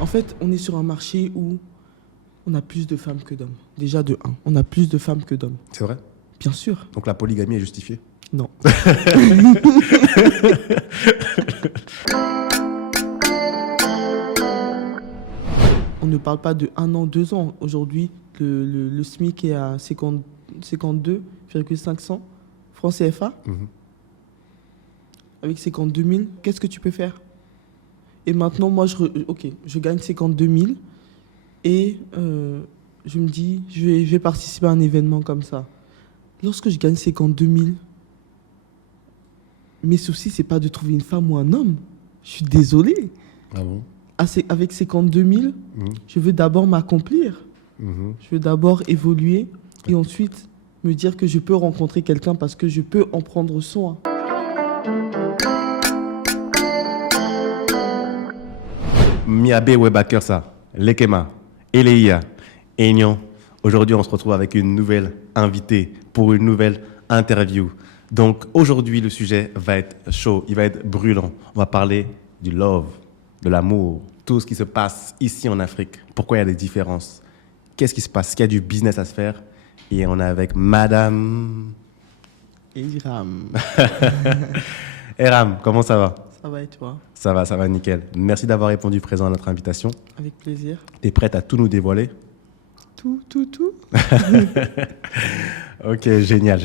En fait, on est sur un marché où on a plus de femmes que d'hommes. Déjà de 1, on a plus de femmes que d'hommes. C'est vrai? Bien sûr. Donc la polygamie est justifiée? Non. On ne parle pas de 1 an, 2 ans. Aujourd'hui, le SMIC est à 52,500 francs CFA. Avec 52 000, qu'est-ce que tu peux faire? Et maintenant, moi, je gagne 52 000 et je me dis, je vais participer à un événement comme ça. Lorsque je gagne 52 000, mes soucis, c'est pas de trouver une femme ou un homme. Je suis désolé. Ah bon? Avec 52 000, je veux d'abord m'accomplir. Je veux d'abord évoluer et ensuite me dire que je peux rencontrer quelqu'un parce que je peux en prendre soin. Miabe Webbacker, ça. Lekema, Eleia, Aignan. Aujourd'hui, on se retrouve avec une nouvelle invitée pour une nouvelle interview. Donc, aujourd'hui, le sujet va être chaud, il va être brûlant. On va parler du love, de l'amour, tout ce qui se passe ici en Afrique. Pourquoi il y a des différences? Qu'est-ce qui se passe? Est-ce qu'il y a du business à se faire? Et on est avec Madame... Hiram. Hiram, comment ça va? Ça va et toi? Ça va nickel. Merci d'avoir répondu présent à notre invitation. Avec plaisir. T'es prête à tout nous dévoiler? Tout. Ok, génial.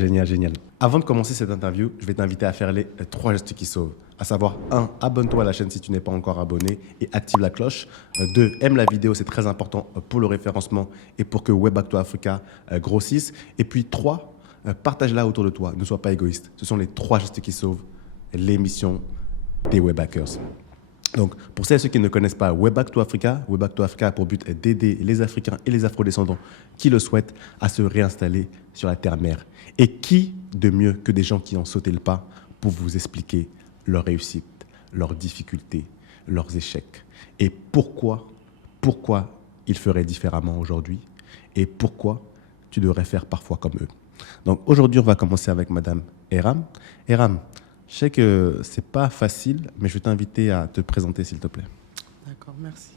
Avant de commencer cette interview, je vais t'inviter à faire les 3 gestes qui sauvent. À savoir, 1, abonne-toi à la chaîne si tu n'es pas encore abonné et active la cloche. 2, aime la vidéo, c'est très important pour le référencement et pour que Webback Africa grossisse. Et puis 3, partage-la autour de toi, ne sois pas égoïste. Ce sont les 3 gestes qui sauvent l'émission des Webbackers. Donc, pour celles et ceux qui ne connaissent pas Webback Africa a pour but d'aider les Africains et les Afro-descendants qui le souhaitent à se réinstaller sur la terre-mère. Et qui de mieux que des gens qui ont sauté le pas pour vous expliquer leurs réussites, leurs difficultés, leurs échecs et pourquoi ils feraient différemment aujourd'hui et pourquoi tu devrais faire parfois comme eux. Donc, aujourd'hui, on va commencer avec Madame Hiram. Hiram, je sais que c'est pas facile, mais je vais t'inviter à te présenter, s'il te plaît. D'accord, merci.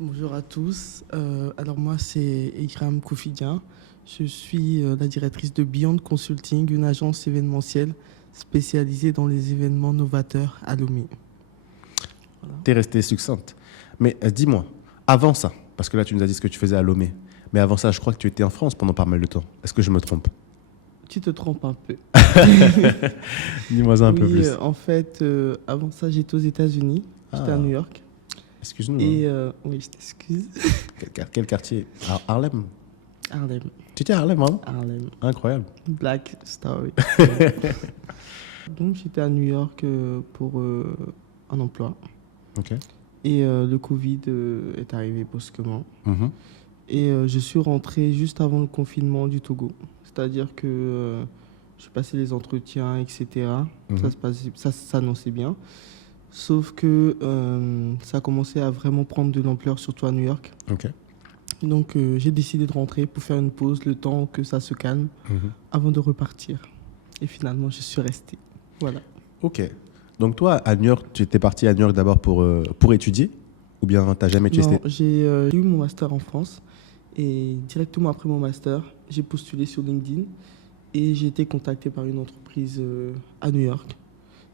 Bonjour à tous. Alors moi, c'est Hiram Koufidien. Je suis la directrice de Beyond Consulting, une agence événementielle spécialisée dans les événements novateurs à Lomé. Voilà. Tu es restée succincte. Mais dis-moi, avant ça, parce que là, tu nous as dit ce que tu faisais à Lomé, mais avant ça, je crois que tu étais en France pendant pas mal de temps. Est-ce que je me trompe? Tu te trompes un peu. Dis-moi un peu Oui, plus. en fait, avant ça, j'étais aux États-Unis. J'étais à New York. Excuse-nous. Et oui, je t'excuse. Quel quartier? Harlem? Harlem. Tu étais à Harlem, hein? Harlem. Incroyable. Black Story. Donc, j'étais à New York pour un emploi. Ok. Et le Covid est arrivé brusquement. Et je suis rentré juste avant le confinement du Togo. C'est-à-dire que je passais les entretiens, etc. Ça s'annonçait bien. Sauf que ça a commencé à vraiment prendre de l'ampleur, surtout à New York. Ok. Donc j'ai décidé de rentrer pour faire une pause, le temps que ça se calme, avant de repartir. Et finalement, je suis resté. Voilà. Ok. Donc toi, à New York, tu étais parti à New York d'abord pour étudier? Ou bien tu n'as jamais Non, j'ai eu mon master en France. Et directement après mon master, j'ai postulé sur LinkedIn. Et j'ai été contacté par une entreprise à New York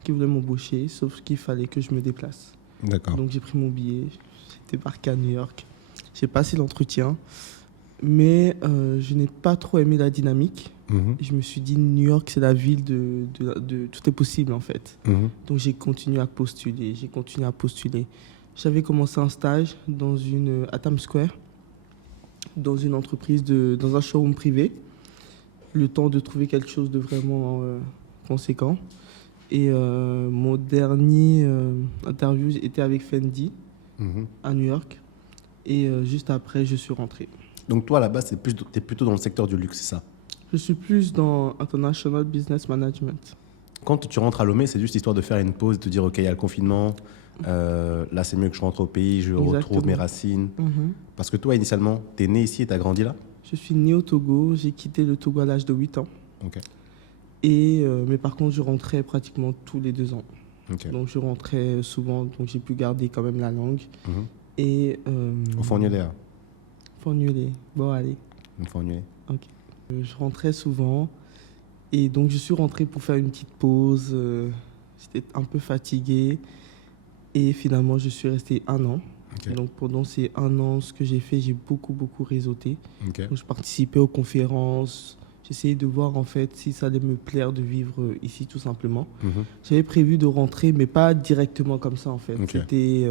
qui voulait m'embaucher, sauf qu'il fallait que je me déplace. D'accord. Donc j'ai pris mon billet, j'ai débarqué à New York. J'ai passé l'entretien, mais je n'ai pas trop aimé la dynamique. Je me suis dit, New York, c'est la ville de tout est possible, en fait. Donc j'ai continué à postuler, J'avais commencé un stage à Times Square, dans une entreprise, dans un showroom privé, le temps de trouver quelque chose de vraiment conséquent. Et mon dernier interview était avec Fendi à New York. Et juste après, je suis rentré. Donc toi, là-bas, tu es plutôt dans le secteur du luxe, c'est ça? Je suis plus dans International Business Management. Quand tu rentres à Lomé, c'est juste histoire de faire une pause, de te dire, OK, il y a le confinement, là, c'est mieux que je rentre au pays, je retrouve mes racines. Parce que toi, initialement, tu es né ici et tu as grandi là? Je suis né au Togo, j'ai quitté le Togo à l'âge de 8 ans. OK. Et, mais par contre, je rentrais pratiquement tous les 2 ans. Ok. Donc, je rentrais souvent, donc j'ai pu garder quand même la langue. Mhm. Et... Au Fornulet. Fornulet. Bon, allez. Au Fornulet. Ok. Je rentrais souvent. Et donc, je suis rentré pour faire une petite pause. J'étais un peu fatigué. Et finalement, je suis resté 1 an. Ok. Donc, pendant ces 1 an, ce que j'ai fait, j'ai beaucoup réseauté. Ok. Donc, je participais aux conférences. J'essayais de voir, en fait, si ça allait me plaire de vivre ici, tout simplement. Mhm. J'avais prévu de rentrer, mais pas directement comme ça, en fait. Ok. C'était...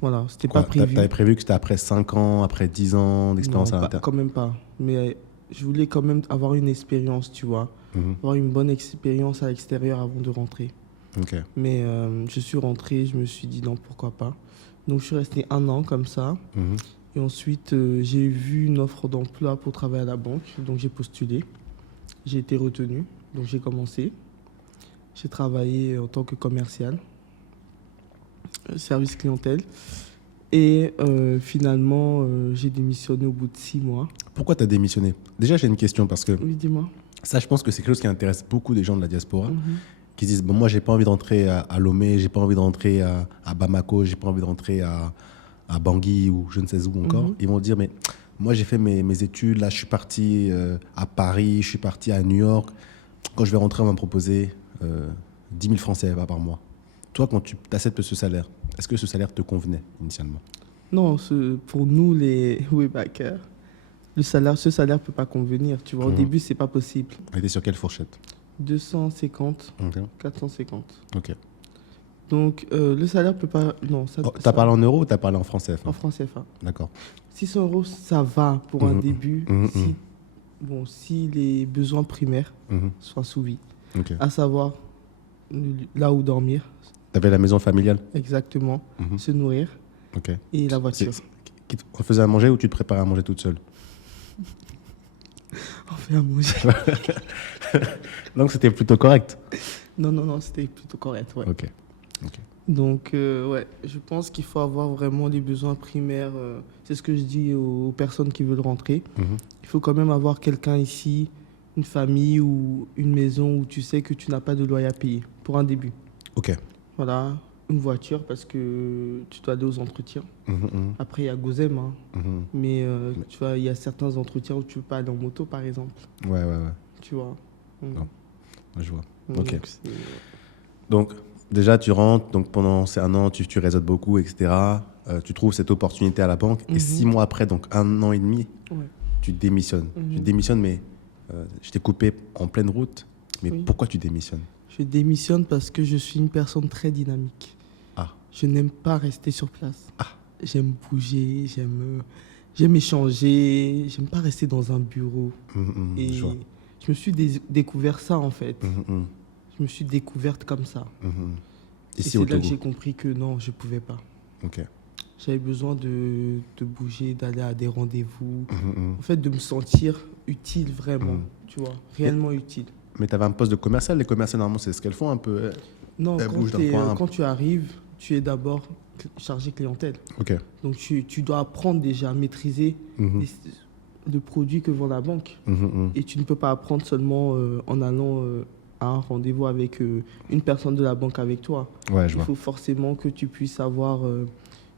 voilà, c'était Quoi, pas prévu. t'avais prévu que c'était après 5 ans, après 10 ans d'expérience Non, à l'intérieur? quand même pas. Mais je voulais quand même avoir une expérience, tu vois. Mhm. Avoir une bonne expérience à l'extérieur avant de rentrer. Ok. Mais je suis rentré, je me suis dit non, pourquoi pas. Donc je suis resté 1 an comme ça. Mhm. Et ensuite, j'ai vu une offre d'emploi pour travailler à la banque. Donc j'ai postulé. J'ai été retenu. Donc j'ai commencé. J'ai travaillé en tant que commercial, service clientèle. Et finalement, j'ai démissionné au bout de 6 mois. Pourquoi tu as démissionné? Déjà, j'ai une question parce que Oui, dis-moi. ça, je pense que c'est quelque chose qui intéresse beaucoup des gens de la diaspora Mhm. qui disent bon, moi, j'ai pas envie de rentrer à Lomé, j'ai pas envie de rentrer à Bamako, j'ai pas envie de rentrer à Bangui ou je ne sais où encore. Mhm. Ils vont dire mais moi, j'ai fait mes études, là, je suis parti à Paris, je suis parti à New York. Quand je vais rentrer, on va me proposer 10 000 francs CFA par mois. Toi, quand tu acceptes ce salaire, est-ce que ce salaire te convenait initialement? Non, pour nous, les webhackers, ce salaire ne peut pas convenir. Tu vois, au Mhm. début, c'est pas possible. Elle était sur quelle fourchette? 250, Ok. 450. Ok. Donc, le salaire peut pas... Non, ça... Oh, t'as parlé en euros ou t'as parlé en francs CFA? En francs CFA. D'accord. 600 euros, ça va pour un Mhm. début Mhm, si, bon, si les besoins primaires Mhm. soient souvis. Ok. À savoir, là où dormir, T'avais la maison familiale? exactement, Mhm. se nourrir Ok. et la voiture. On faisait à manger ou tu te préparais à manger toute seule? On fait à manger. Donc c'était plutôt correct. Non, c'était plutôt correct, ouais. Ok. Ok. Donc, ouais, je pense qu'il faut avoir vraiment les besoins primaires. C'est ce que je dis aux personnes qui veulent rentrer. Mhm. Il faut quand même avoir quelqu'un ici, une famille ou une maison où tu sais que tu n'as pas de loyer à payer pour un début. Ok. Voilà, une voiture parce que tu dois aller aux entretiens. Mhm, Après, il y a Gozem, hein. mhm. Mais tu vois, il y a certains entretiens où tu ne peux pas aller en moto, par exemple. Ouais. Tu vois. Non. Je vois. Donc, Ok. c'est- Donc déjà tu rentres, donc pendant ces 1 an tu réseautes beaucoup, etc. Tu trouves cette opportunité à la banque et Mhm. 6 mois après, donc 1 an et demi, Ouais. tu démissionnes. Mhm. Tu démissionnes, mais je t'ai coupé en pleine route. Mais Oui. pourquoi tu démissionnes? Je démissionne parce que je suis une personne très dynamique. Ah. Je n'aime pas rester sur place. Ah. J'aime bouger, j'aime échanger, j'aime pas rester dans un bureau. Et Je vois. je me suis découvert ça, en fait. Mhm. Je me suis découverte comme ça. Mhm. Et Ici c'est au là que Togo. j'ai compris que non, je pouvais pas. Ok. J'avais besoin de bouger, d'aller à des rendez-vous. Mhm. En fait, de me sentir utile vraiment, Mhm. tu vois, réellement utile. Mais tu avais un poste de commercial. Les commerciales, normalement, c'est ce qu'elles font un peu. Non, Elle bouge d'un point à un quand tu arrives, tu es d'abord chargé clientèle. Ok. Donc, tu dois apprendre déjà à maîtriser Mhm. le produit que vend la banque. Mhm. Et tu ne peux pas apprendre seulement en allant à un rendez-vous avec une personne de la banque avec toi. Ouais, je Il vois. faut forcément que tu puisses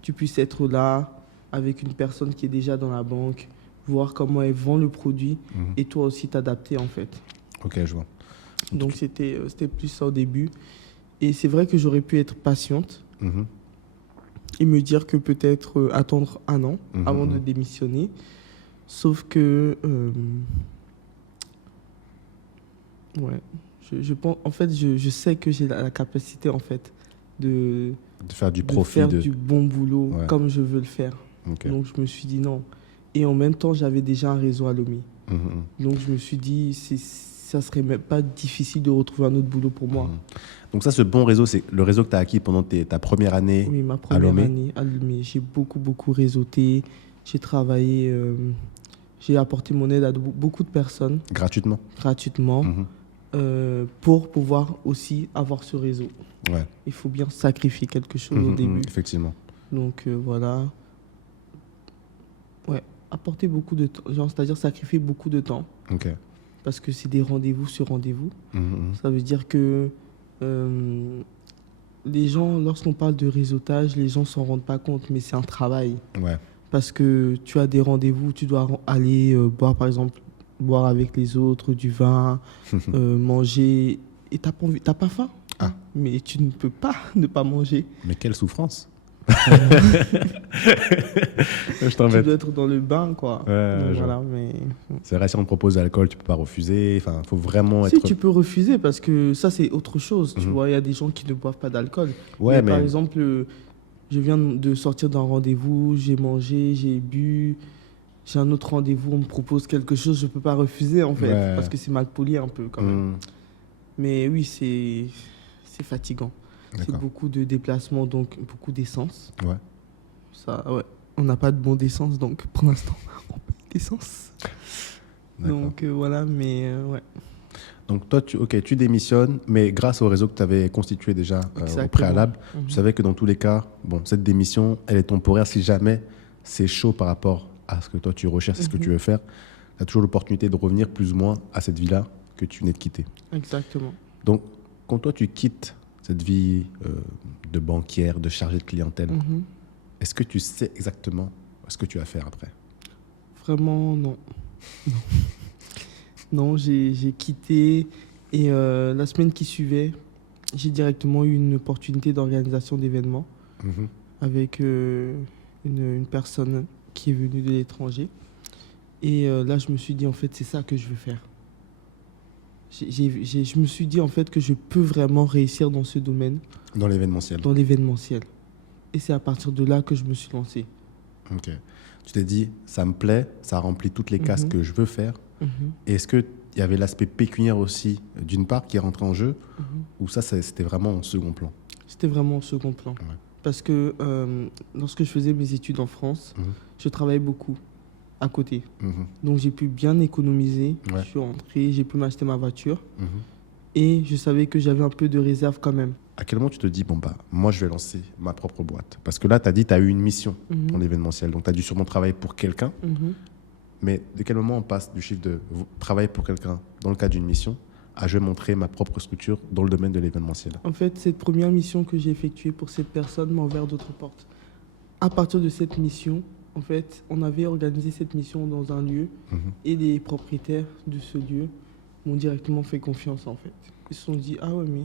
tu puisses être là avec une personne qui est déjà dans la banque, voir comment elle vend le produit Mhm. et toi aussi t'adapter en fait. Ok, je vois. Donc c'était plus ça au début. Et c'est vrai que j'aurais pu être patiente Mhm. et me dire que peut-être attendre 1 an Mhm, avant de mhm. démissionner. Sauf que, ouais, je pense, en fait, je sais que j'ai la capacité en fait de, De faire du de profit. faire du bon boulot Ouais. comme je veux le faire. Ok. Donc je me suis dit non. Et en même temps, j'avais déjà un réseau à Lomé. Mhm. Donc je me suis dit, ça serait même pas difficile de retrouver un autre boulot pour moi. Mhm. Donc ça, ce bon réseau, c'est le réseau que tu as acquis pendant ta première année. Oui, ma première Lomé. année à Lomé, j'ai beaucoup réseauté. J'ai travaillé, j'ai apporté mon aide à beaucoup de personnes Gratuitement. gratuitement Mhm. pour pouvoir aussi avoir ce réseau. Ouais. Il faut bien sacrifier quelque chose au Mhm, début. effectivement. Donc voilà. Ouais, apporter beaucoup de temps, c'est-à-dire sacrifier beaucoup de temps. Ok. Parce que c'est des rendez-vous sur rendez-vous. Mhm. Ça veut dire que les gens, lorsqu'on parle de réseautage, les gens s'en rendent pas compte, mais c'est un travail. Ouais. Parce que tu as des rendez-vous, tu dois aller boire, par exemple, boire avec les autres, du vin, manger, et t'as pas faim. Ah. Mais tu ne peux pas ne pas manger. Mais quelle souffrance. Je t'embête. Tu dois être dans le bain, quoi. Ouais, voilà, mais... C'est vrai, si on te propose de l'alcool, tu peux pas refuser. Enfin, faut vraiment être... Si, tu peux refuser, parce que ça, c'est autre chose. Tu vois, il y a des gens qui ne boivent pas d'alcool. Ouais, mais... Par exemple, je viens de sortir d'un rendez-vous, j'ai mangé, j'ai bu... J'ai un autre rendez-vous, on me propose quelque chose, je ne peux pas refuser, en fait. Ouais. Parce que c'est mal poli, un peu, quand même. Mais oui, c'est fatigant. C'est beaucoup de déplacements, donc beaucoup d'essence. Ouais. Ça, ouais. On n'a pas de bon d'essence, donc pour l'instant, on paye d'essence. Donc voilà, mais ouais. Donc toi, tu démissionnes, mais grâce au réseau que tu avais constitué déjà au préalable, tu savais que dans tous les cas, bon, cette démission, elle est temporaire. Si jamais c'est chaud par rapport à ce que toi tu recherches, ce que tu veux faire, tu as toujours l'opportunité de revenir plus ou moins à cette vie-là que tu venais de quitter. Exactement. Donc, quand toi tu quittes cette vie de banquière, de chargée de clientèle, est-ce que tu sais exactement ce que tu vas faire après? Vraiment, non. Non, j'ai quitté et la semaine qui suivait, j'ai directement eu une opportunité d'organisation d'événements avec une personne qui est venue de l'étranger. Et là, je me suis dit, en fait, c'est ça que je veux faire. Je me suis dit, en fait, que je peux vraiment réussir dans ce domaine. Dans l'événementiel. Dans l'événementiel. Et c'est à partir de là que je me suis lancé. Ok. Tu t'es dit, ça me plaît, ça remplit toutes les cases que je veux faire. Et est-ce qu'il y avait l'aspect pécuniaire aussi, d'une part, qui est rentré en jeu, ou ça, c'était vraiment en second plan? C'était vraiment en second plan. Ouais. Parce que lorsque je faisais mes études en France, je travaillais beaucoup à côté. Donc j'ai pu bien économiser. Ouais. Je suis rentré, j'ai pu m'acheter ma voiture. Et je savais que j'avais un peu de réserve quand même. À quel moment tu te dis, bon, bah, moi, je vais lancer ma propre boîte? Parce que là, tu as dit, tu as eu une mission en événementiel. Donc, tu as dû sûrement travailler pour quelqu'un. Mais de quel moment on passe du chiffre de travailler pour quelqu'un dans le cadre d'une mission à je vais montrer ma propre structure dans le domaine de l'événementiel? En fait, cette première mission que j'ai effectuée pour cette personne m'a ouvert d'autres portes. À partir de cette mission, en fait, on avait organisé cette mission dans un lieu et les propriétaires de ce lieu m'ont directement fait confiance, en fait. Ils se sont dit, ah ouais, mais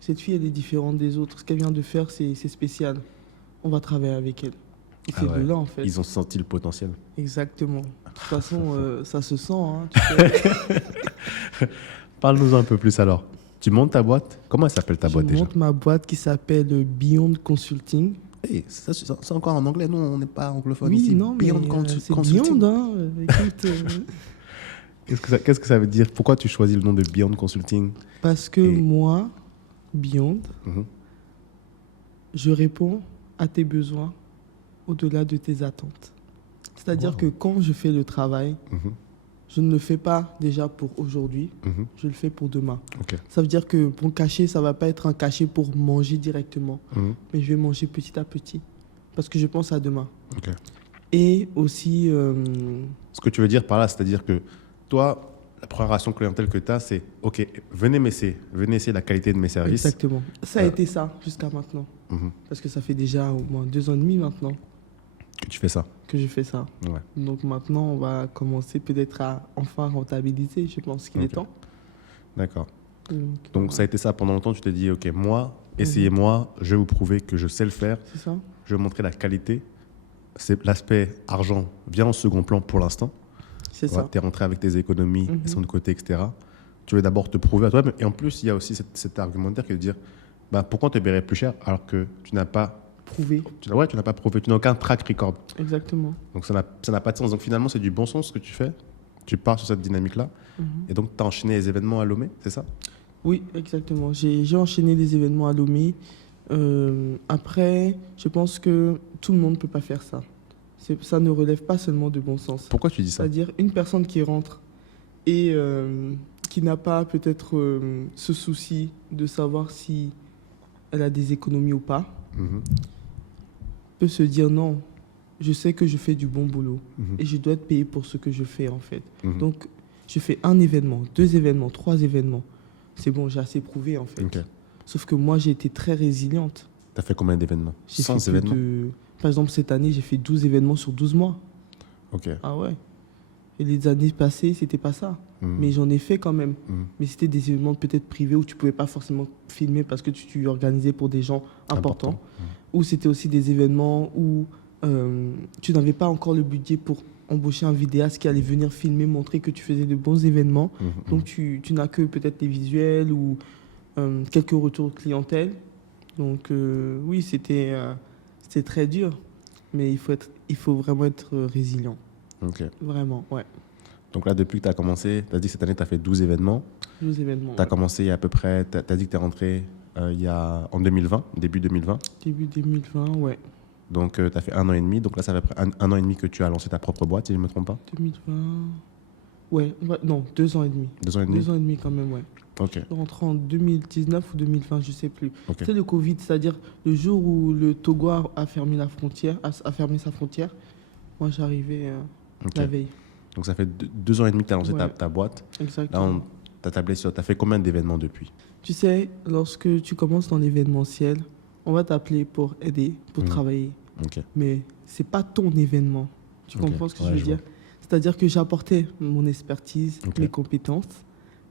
cette fille, elle est différente des autres. Ce qu'elle vient de faire, c'est spécial. On va travailler avec elle. Et c'est de là, en fait. Ils ont senti le potentiel. Exactement. De toute façon, ça se sent. Hein, tu sais. Parle-nous un peu plus alors. Tu montes ta boîte? Comment elle s'appelle ta boîte déjà? Je monte ma boîte qui s'appelle Beyond Consulting. Hey, c'est encore en anglais, nous on n'est pas anglophone oui, ici. Non, Beyond c'est Beyond, hein. Écoute, Qu'est-ce que ça veut dire? Pourquoi tu choisis le nom de Beyond Consulting? Parce que moi, Beyond, je réponds à tes besoins au-delà de tes attentes. C'est-à-dire que quand je fais le travail, je ne le fais pas déjà pour aujourd'hui, je le fais pour demain. Okay. Ça veut dire que mon cachet, ça ne va pas être un cachet pour manger directement, mais je vais manger petit à petit, parce que je pense à demain. Okay. Et aussi... Ce que tu veux dire par là, c'est-à-dire que toi, la première relation clientèle que tu as, c'est « Ok, venez essayer la qualité de mes services. » Exactement. Ça a été ça jusqu'à maintenant. Parce que ça fait déjà au moins 2 ans et demi maintenant. Que tu fais ça. Que je fais ça. Ouais. Donc maintenant, on va commencer peut-être à enfin rentabiliser. Je pense qu'il est temps. D'accord. Donc ça a été ça pendant longtemps. Tu t'es dit, ok, moi, essayez-moi, je vais vous prouver que je sais le faire. C'est ça. Je vais montrer la qualité. L'aspect argent vient en second plan pour l'instant. C'est ça. Tu es rentré avec tes économies, elles sont de côté, etc. Tu veux d'abord te prouver à toi-même. Et en plus, il y a aussi cet argumentaire qui est de dire, bah, pourquoi te paierais plus cher alors que tu n'as pas prouvé. Tu n'as pas prouvé, tu n'as aucun track record. Exactement. Donc ça n'a pas de sens. Donc finalement, c'est du bon sens ce que tu fais. Tu pars sur cette dynamique-là. Et donc, tu as enchaîné les événements à Lomé, c'est ça? Oui, exactement. J'ai enchaîné les événements à Lomé. Après, je pense que tout le monde ne peut pas faire ça. Ça ne relève pas seulement de bon sens. Pourquoi tu dis ça? C'est-à-dire une personne qui rentre et qui n'a pas peut-être ce souci de savoir si elle a des économies ou pas, peut se dire non, je sais que je fais du bon boulot et je dois être payé pour ce que je fais en fait. Donc je fais 1 événement, 2 événements, 3 événements. C'est bon, j'ai assez prouvé en fait. Okay. Sauf que moi, j'ai été très résiliente. Tu as fait combien d'événements? J'ai 100 fait événements? Par exemple, cette année, j'ai fait 12 événements sur 12 mois. Ok. Ah ouais. Et les années passées, c'était pas ça. Mais j'en ai fait quand même. Mais c'était des événements peut-être privés où tu pouvais pas forcément filmer parce que tu organisais pour des gens importants. Ou c'était aussi des événements où tu n'avais pas encore le budget pour embaucher un vidéaste qui allait venir filmer, montrer que tu faisais de bons événements. Donc tu n'as que peut-être les visuels ou quelques retours de clientèle. Donc oui, c'était très dur. Mais il faut vraiment être résilient. Ok. Vraiment, ouais. Donc là, depuis que tu as commencé, tu as dit que cette année, tu as fait 12 événements. 12 événements. Tu as commencé il y a à peu près, tu as dit que tu es rentré en 2020, début 2020. Début 2020, ouais. Donc tu as fait 1 an et demi. Donc là, ça fait à peu près un an et demi que tu as lancé ta propre boîte, si je ne me trompe pas. 2020, ouais, non, 2 ans et demi. 2 ans et demi. 2 ans et demi quand même, ouais. Ok. Je suis rentré en 2019 ou 2020, je ne sais plus. Ok. C'est le Covid, c'est-à-dire le jour où le Togo a fermé a fermé sa frontière, moi j'arrivais la veille. Donc ça fait 2 ans et demi que tu as lancé ta boîte. Exactement. Là, tu as fait combien d'événements depuis? Tu sais, lorsque tu commences dans l'événementiel, on va t'appeler pour aider, pour travailler. Ok. Mais ce n'est pas ton événement. Tu comprends ce que je veux dire? C'est-à-dire que j'apportais mon expertise, mes compétences,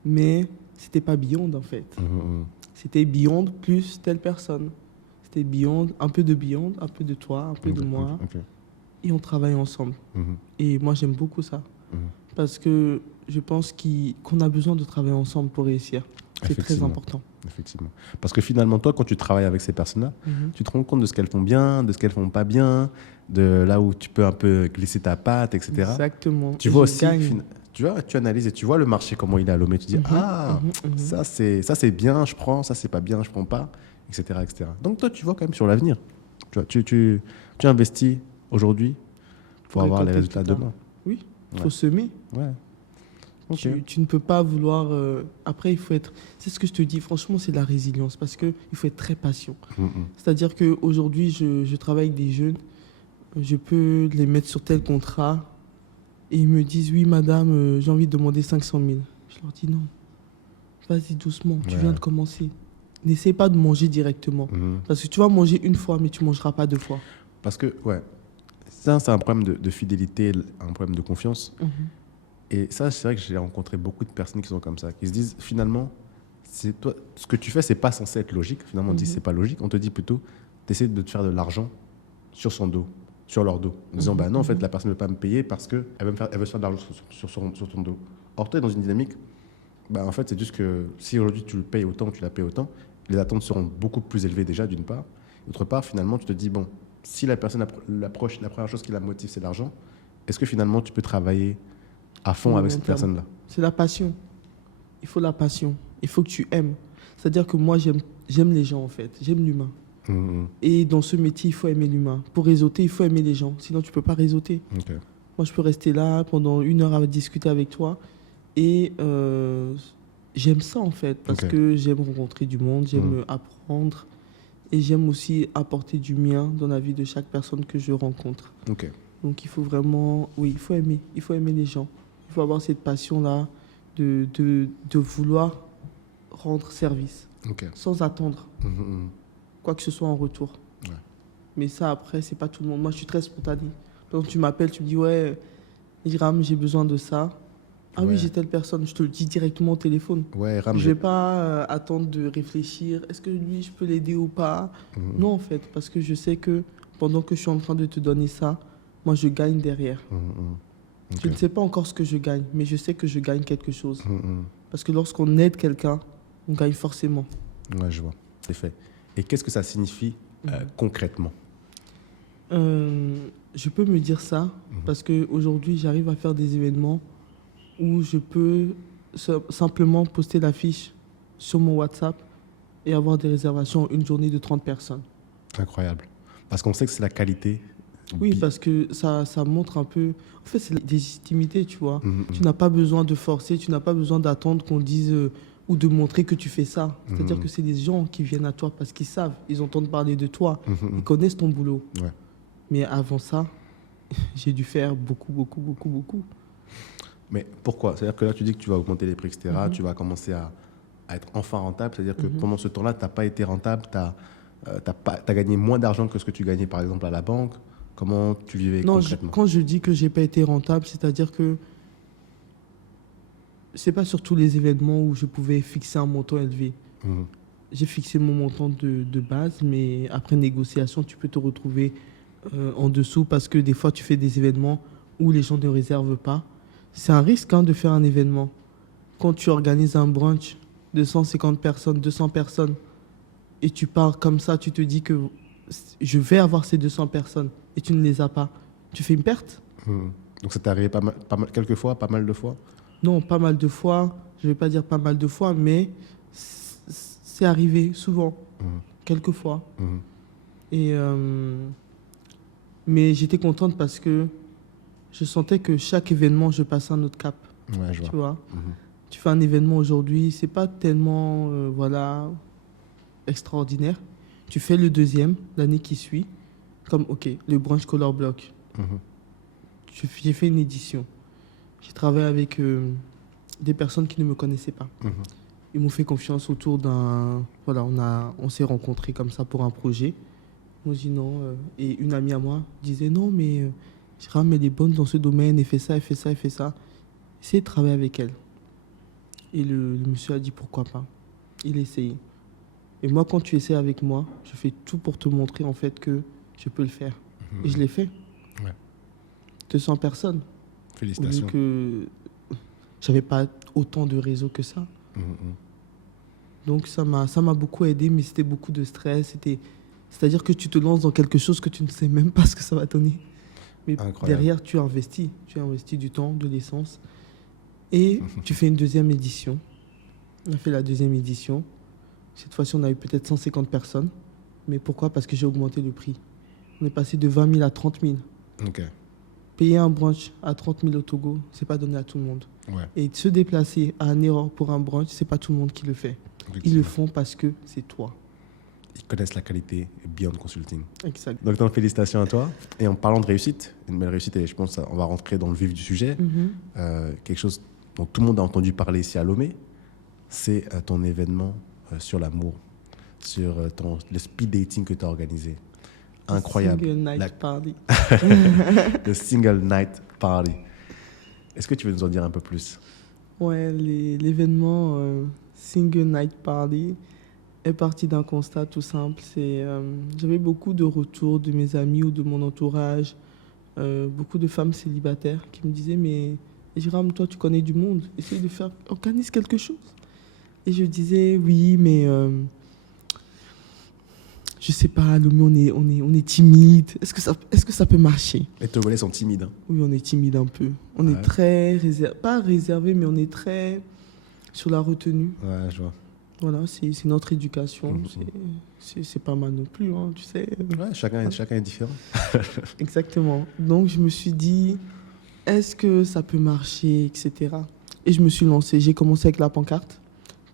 mais ce n'était pas Beyond en fait. C'était Beyond plus telle personne. C'était Beyond, un peu de toi, un peu de moi. Et on travaille ensemble. Et moi, j'aime beaucoup ça. Parce que je pense qu'on a besoin de travailler ensemble pour réussir. C'est très important. Effectivement. Parce que finalement, toi, quand tu travailles avec ces personnes-là, tu te rends compte de ce qu'elles font bien, de ce qu'elles font pas bien, de là où tu peux un peu glisser ta patte, etc. Exactement. Tu vois aussi, tu analyses et tu vois le marché, comment il est allumé. Tu dis, ça c'est bien, je prends, ça c'est pas bien, je prends pas, etc., etc. Donc toi, tu vois quand même sur l'avenir. Tu investis aujourd'hui pour avoir les résultats demain. Oui, il faut semer. Ouais. Okay. Tu ne peux pas vouloir... Après, il faut être... C'est ce que je te dis, franchement, c'est de la résilience parce qu'il faut être très patient. C'est-à-dire qu'aujourd'hui, je travaille avec des jeunes, je peux les mettre sur tel contrat et ils me disent, oui, madame, j'ai envie de demander 500 000. Je leur dis non. Vas-y doucement, tu viens de commencer. N'essaie pas de manger directement. Parce que tu vas manger une fois, mais tu ne mangeras pas 2 fois. Parce que, ça, c'est un problème de fidélité, un problème de confiance. Et ça, c'est vrai que j'ai rencontré beaucoup de personnes qui sont comme ça, qui se disent finalement, toi, ce que tu fais, c'est pas censé être logique. Finalement, on dit c'est pas logique. On te dit plutôt, tu essaies de te faire de l'argent sur son dos, sur leur dos. En disant, non, en fait, la personne ne veut pas me payer parce qu'elle veut se faire de l'argent sur ton dos. Or, toi, dans une dynamique, en fait, c'est juste que si aujourd'hui tu le payes autant, tu la payes autant, les attentes seront beaucoup plus élevées déjà, d'une part. D'autre part, finalement, tu te dis, bon, si la personne l'approche, la première chose qui la motive, c'est l'argent, est-ce que finalement, tu peux travailler à fond avec cette personne-là? C'est la passion. Il faut la passion. Il faut que tu aimes. C'est-à-dire que moi, j'aime les gens, en fait. J'aime l'humain. Et dans ce métier, il faut aimer l'humain. Pour réseauter, il faut aimer les gens. Sinon, tu ne peux pas réseauter. Moi, je peux rester là pendant 1 heure à discuter avec toi. Et j'aime ça, en fait. Parce que j'aime rencontrer du monde, j'aime apprendre. Et j'aime aussi apporter du mien dans la vie de chaque personne que je rencontre. Donc, il faut vraiment... Oui, il faut aimer. Il faut aimer les gens. Il faut avoir cette passion-là de vouloir rendre service sans attendre quoi que ce soit en retour. Mais ça, après, c'est pas tout le monde. Moi, je suis très spontané. Quand tu m'appelles, tu me dis, ouais, Hiram, j'ai besoin de ça. Ah oui, j'ai telle personne. Je te le dis directement au téléphone. Je ne vais pas attendre de réfléchir. Est-ce que lui, je peux l'aider ou pas? Non, en fait, parce que je sais que pendant que je suis en train de te donner ça, moi, je gagne derrière. Je ne sais pas encore ce que je gagne, mais je sais que je gagne quelque chose. Parce que lorsqu'on aide quelqu'un, on gagne forcément. Ouais, je vois. C'est fait. Et qu'est-ce que ça signifie concrètement? Je peux me dire ça parce qu'aujourd'hui, j'arrive à faire des événements où je peux simplement poster l'affiche sur mon WhatsApp et avoir des réservations une journée de 30 personnes. Incroyable. Parce qu'on sait que c'est la qualité. Oui, parce que ça montre un peu... En fait, c'est la légitimité, tu vois. Tu n'as pas besoin de forcer, tu n'as pas besoin d'attendre qu'on dise ou de montrer que tu fais ça. C'est-à-dire que c'est des gens qui viennent à toi parce qu'ils savent, ils entendent parler de toi, ils connaissent ton boulot. Mais avant ça, j'ai dû faire beaucoup. Mais pourquoi? C'est-à-dire que là, tu dis que tu vas augmenter les prix, etc. Tu vas commencer à à être enfin rentable? C'est-à-dire que pendant ce temps-là, tu n'as pas été rentable, tu as gagné moins d'argent que ce que tu gagnais par exemple à la banque. Comment tu vivais concrètement? Quand je dis que je n'ai pas été rentable, c'est-à-dire que ce n'est pas sur tous les événements où je pouvais fixer un montant élevé. J'ai fixé mon montant de base, mais après négociation, tu peux te retrouver en dessous parce que des fois, tu fais des événements où les gens ne réservent pas. C'est un risque de faire un événement. Quand tu organises un brunch de 150 personnes, 200 personnes, et tu pars comme ça, tu te dis que je vais avoir ces 200 personnes et tu ne les as pas. Tu fais une perte. Donc ça t'est arrivé quelques fois, pas mal de fois? Non, pas mal de fois. Je ne vais pas dire pas mal de fois, mais c'est arrivé souvent, quelques fois. Et, mais j'étais contente parce que je sentais que chaque événement, je passais un autre cap. Ouais, je vois. Tu vois. Tu fais un événement aujourd'hui, c'est pas tellement extraordinaire. Tu fais le deuxième, l'année qui suit, comme le brunch Color Block. J'ai fait une édition. J'ai travaillé avec des personnes qui ne me connaissaient pas. Ils m'ont fait confiance autour d'un... Voilà, on s'est rencontrés comme ça pour un projet. Moi, je dis non. Et une amie à moi disait non, mais Jérôme, elle est bonne dans ce domaine, elle fait ça, elle fait ça, elle fait ça. Essayez de travailler avec elle. Et le monsieur a dit pourquoi pas. Il a essayé. Et moi, quand tu essaies avec moi, je fais tout pour te montrer en fait que je peux le faire. Et je l'ai fait. 200 personnes. Félicitations. Vu que j'avais pas autant de réseaux que ça. Donc ça m'a beaucoup aidé, mais c'était beaucoup de stress. C'est-à-dire que tu te lances dans quelque chose que tu ne sais même pas ce que ça va donner. Mais derrière, tu investis du temps, de l'essence. Et tu fais une deuxième édition. On a fait la deuxième édition. Cette fois-ci, on a eu peut-être 150 personnes. Mais pourquoi? Parce que j'ai augmenté le prix. On est passé de 20 000 à 30 000. Payer un brunch à 30 000 au Togo, c'est pas donné à tout le monde. Et se déplacer à un erreur pour un brunch, c'est pas tout le monde qui le fait. Ils le font parce que c'est toi. Ils connaissent la qualité Beyond Consulting. Exact. Donc, félicitations à toi. Et en parlant de réussite, une belle réussite, et je pense qu'on va rentrer dans le vif du sujet. Quelque chose dont tout le monde a entendu parler ici à Lomé, c'est ton événement sur l'amour, sur le speed dating que tu as organisé. Incroyable. Single Night Party. Le Single Night Party. Est-ce que tu veux nous en dire un peu plus? Ouais, l'événement Single Night Party est parti d'un constat tout simple. J'avais beaucoup de retours de mes amis ou de mon entourage, beaucoup de femmes célibataires qui me disaient « Mais Jérôme, toi, tu connais du monde, essaye de faire, organise quelque chose. » Et je disais « Oui, mais je sais pas, Lomé, on est timide. Est-ce que ça peut marcher ?» Les Togolais sont timides. Oui, on est timide un peu. On est très pas réservé, mais on est très sur la retenue. Ouais, je vois. Voilà, c'est notre éducation. C'est pas mal non plus, tu sais. Ouais, chacun est différent. Exactement. Donc, je me suis dit, est-ce que ça peut marcher, etc. Et je me suis lancée. J'ai commencé avec la pancarte.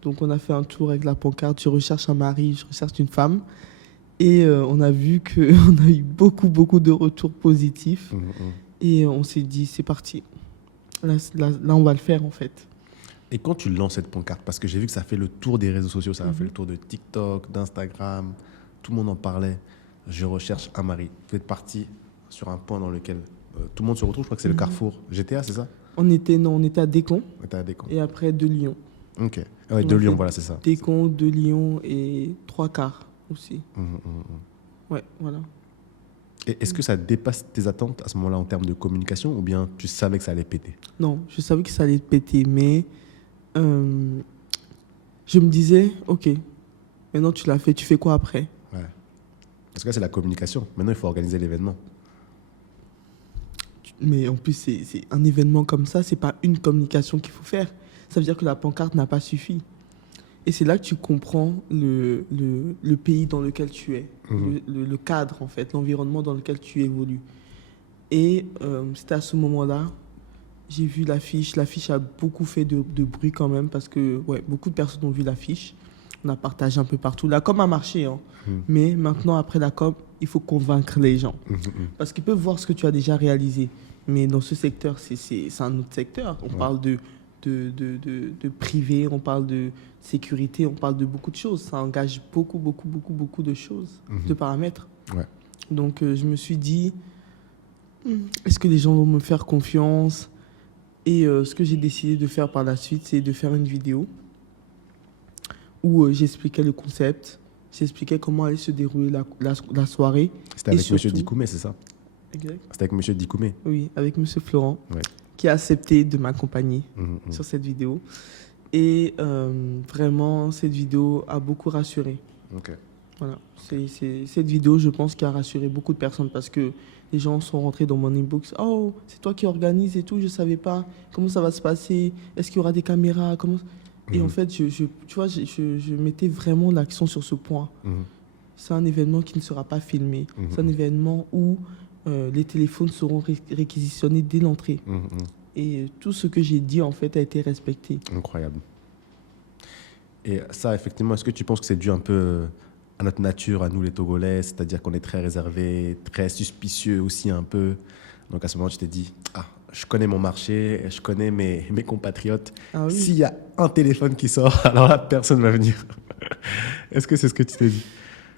Donc, on a fait un tour avec la pancarte. Je recherche un mari, je recherche une femme. Et on a vu qu'on a eu beaucoup, beaucoup de retours positifs. Et on s'est dit, c'est parti. Là, on va le faire, en fait. Et quand tu lances cette pancarte, parce que j'ai vu que ça fait le tour des réseaux sociaux, ça a fait le tour de TikTok, d'Instagram, tout le monde en parlait. Je recherche un mari. Vous êtes parti sur un point dans lequel tout le monde se retrouve. Je crois que c'est le Carrefour GTA, c'est ça? On était à Décon. On était à Décon. Et après, de Lyon. Ok. Ouais, de Lyon, voilà, c'est ça. Décon, de Lyon et 3 quarts aussi. Ouais, voilà. Et est-ce que ça dépasse tes attentes à ce moment-là en termes de communication ou bien tu savais que ça allait péter? Non, je savais que ça allait péter, mais je me disais, ok, maintenant tu l'as fait, tu fais quoi après? Ouais. Parce que là, c'est la communication. Maintenant, il faut organiser l'événement. Mais en plus, c'est un événement comme ça, c'est pas une communication qu'il faut faire. Ça veut dire que la pancarte n'a pas suffi. Et c'est là que tu comprends le pays dans lequel tu es, le cadre, en fait, l'environnement dans lequel tu évolues. Et c'était à ce moment-là, j'ai vu l'affiche. L'affiche a beaucoup fait de bruit quand même parce que beaucoup de personnes ont vu l'affiche. On a partagé un peu partout. La com a marché. Mais maintenant, après la com, il faut convaincre les gens. Parce qu'ils peuvent voir ce que tu as déjà réalisé. Mais dans ce secteur, c'est un autre secteur. On parle de de privé, on parle de sécurité, on parle de beaucoup de choses. Ça engage beaucoup de choses, de paramètres. Ouais. Donc, je me suis dit, est-ce que les gens vont me faire confiance? Et ce que j'ai décidé de faire par la suite, c'est de faire une vidéo où j'expliquais le concept, j'expliquais comment allait se dérouler la soirée. C'était avec M. Dikoumé, c'est ça? Exact. C'était avec M. Dikoumé? Oui, avec M. Florent, ouais. Qui a accepté de m'accompagner sur cette vidéo. Et vraiment, cette vidéo a beaucoup rassuré. Ok. Voilà. C'est cette vidéo, je pense, qui a rassuré beaucoup de personnes parce que les gens sont rentrés dans mon inbox. « Oh, c'est toi qui organise et tout, je ne savais pas. Comment ça va se passer? Est-ce qu'il y aura des caméras? Comment... » Et en fait, tu vois, je mettais vraiment l'accent sur ce point. C'est un événement qui ne sera pas filmé. C'est un événement où les téléphones seront réquisitionnés dès l'entrée. Et tout ce que j'ai dit, en fait, a été respecté. Incroyable. Et ça, effectivement, est-ce que tu penses que c'est dû un peu à notre nature, à nous les Togolais, c'est-à-dire qu'on est très réservés, très suspicieux aussi un peu. Donc à ce moment, tu t'es dit, je connais mon marché, je connais mes compatriotes. Ah oui. S'il y a un téléphone qui sort, alors là, personne ne va venir. Est-ce que c'est ce que tu t'es dit?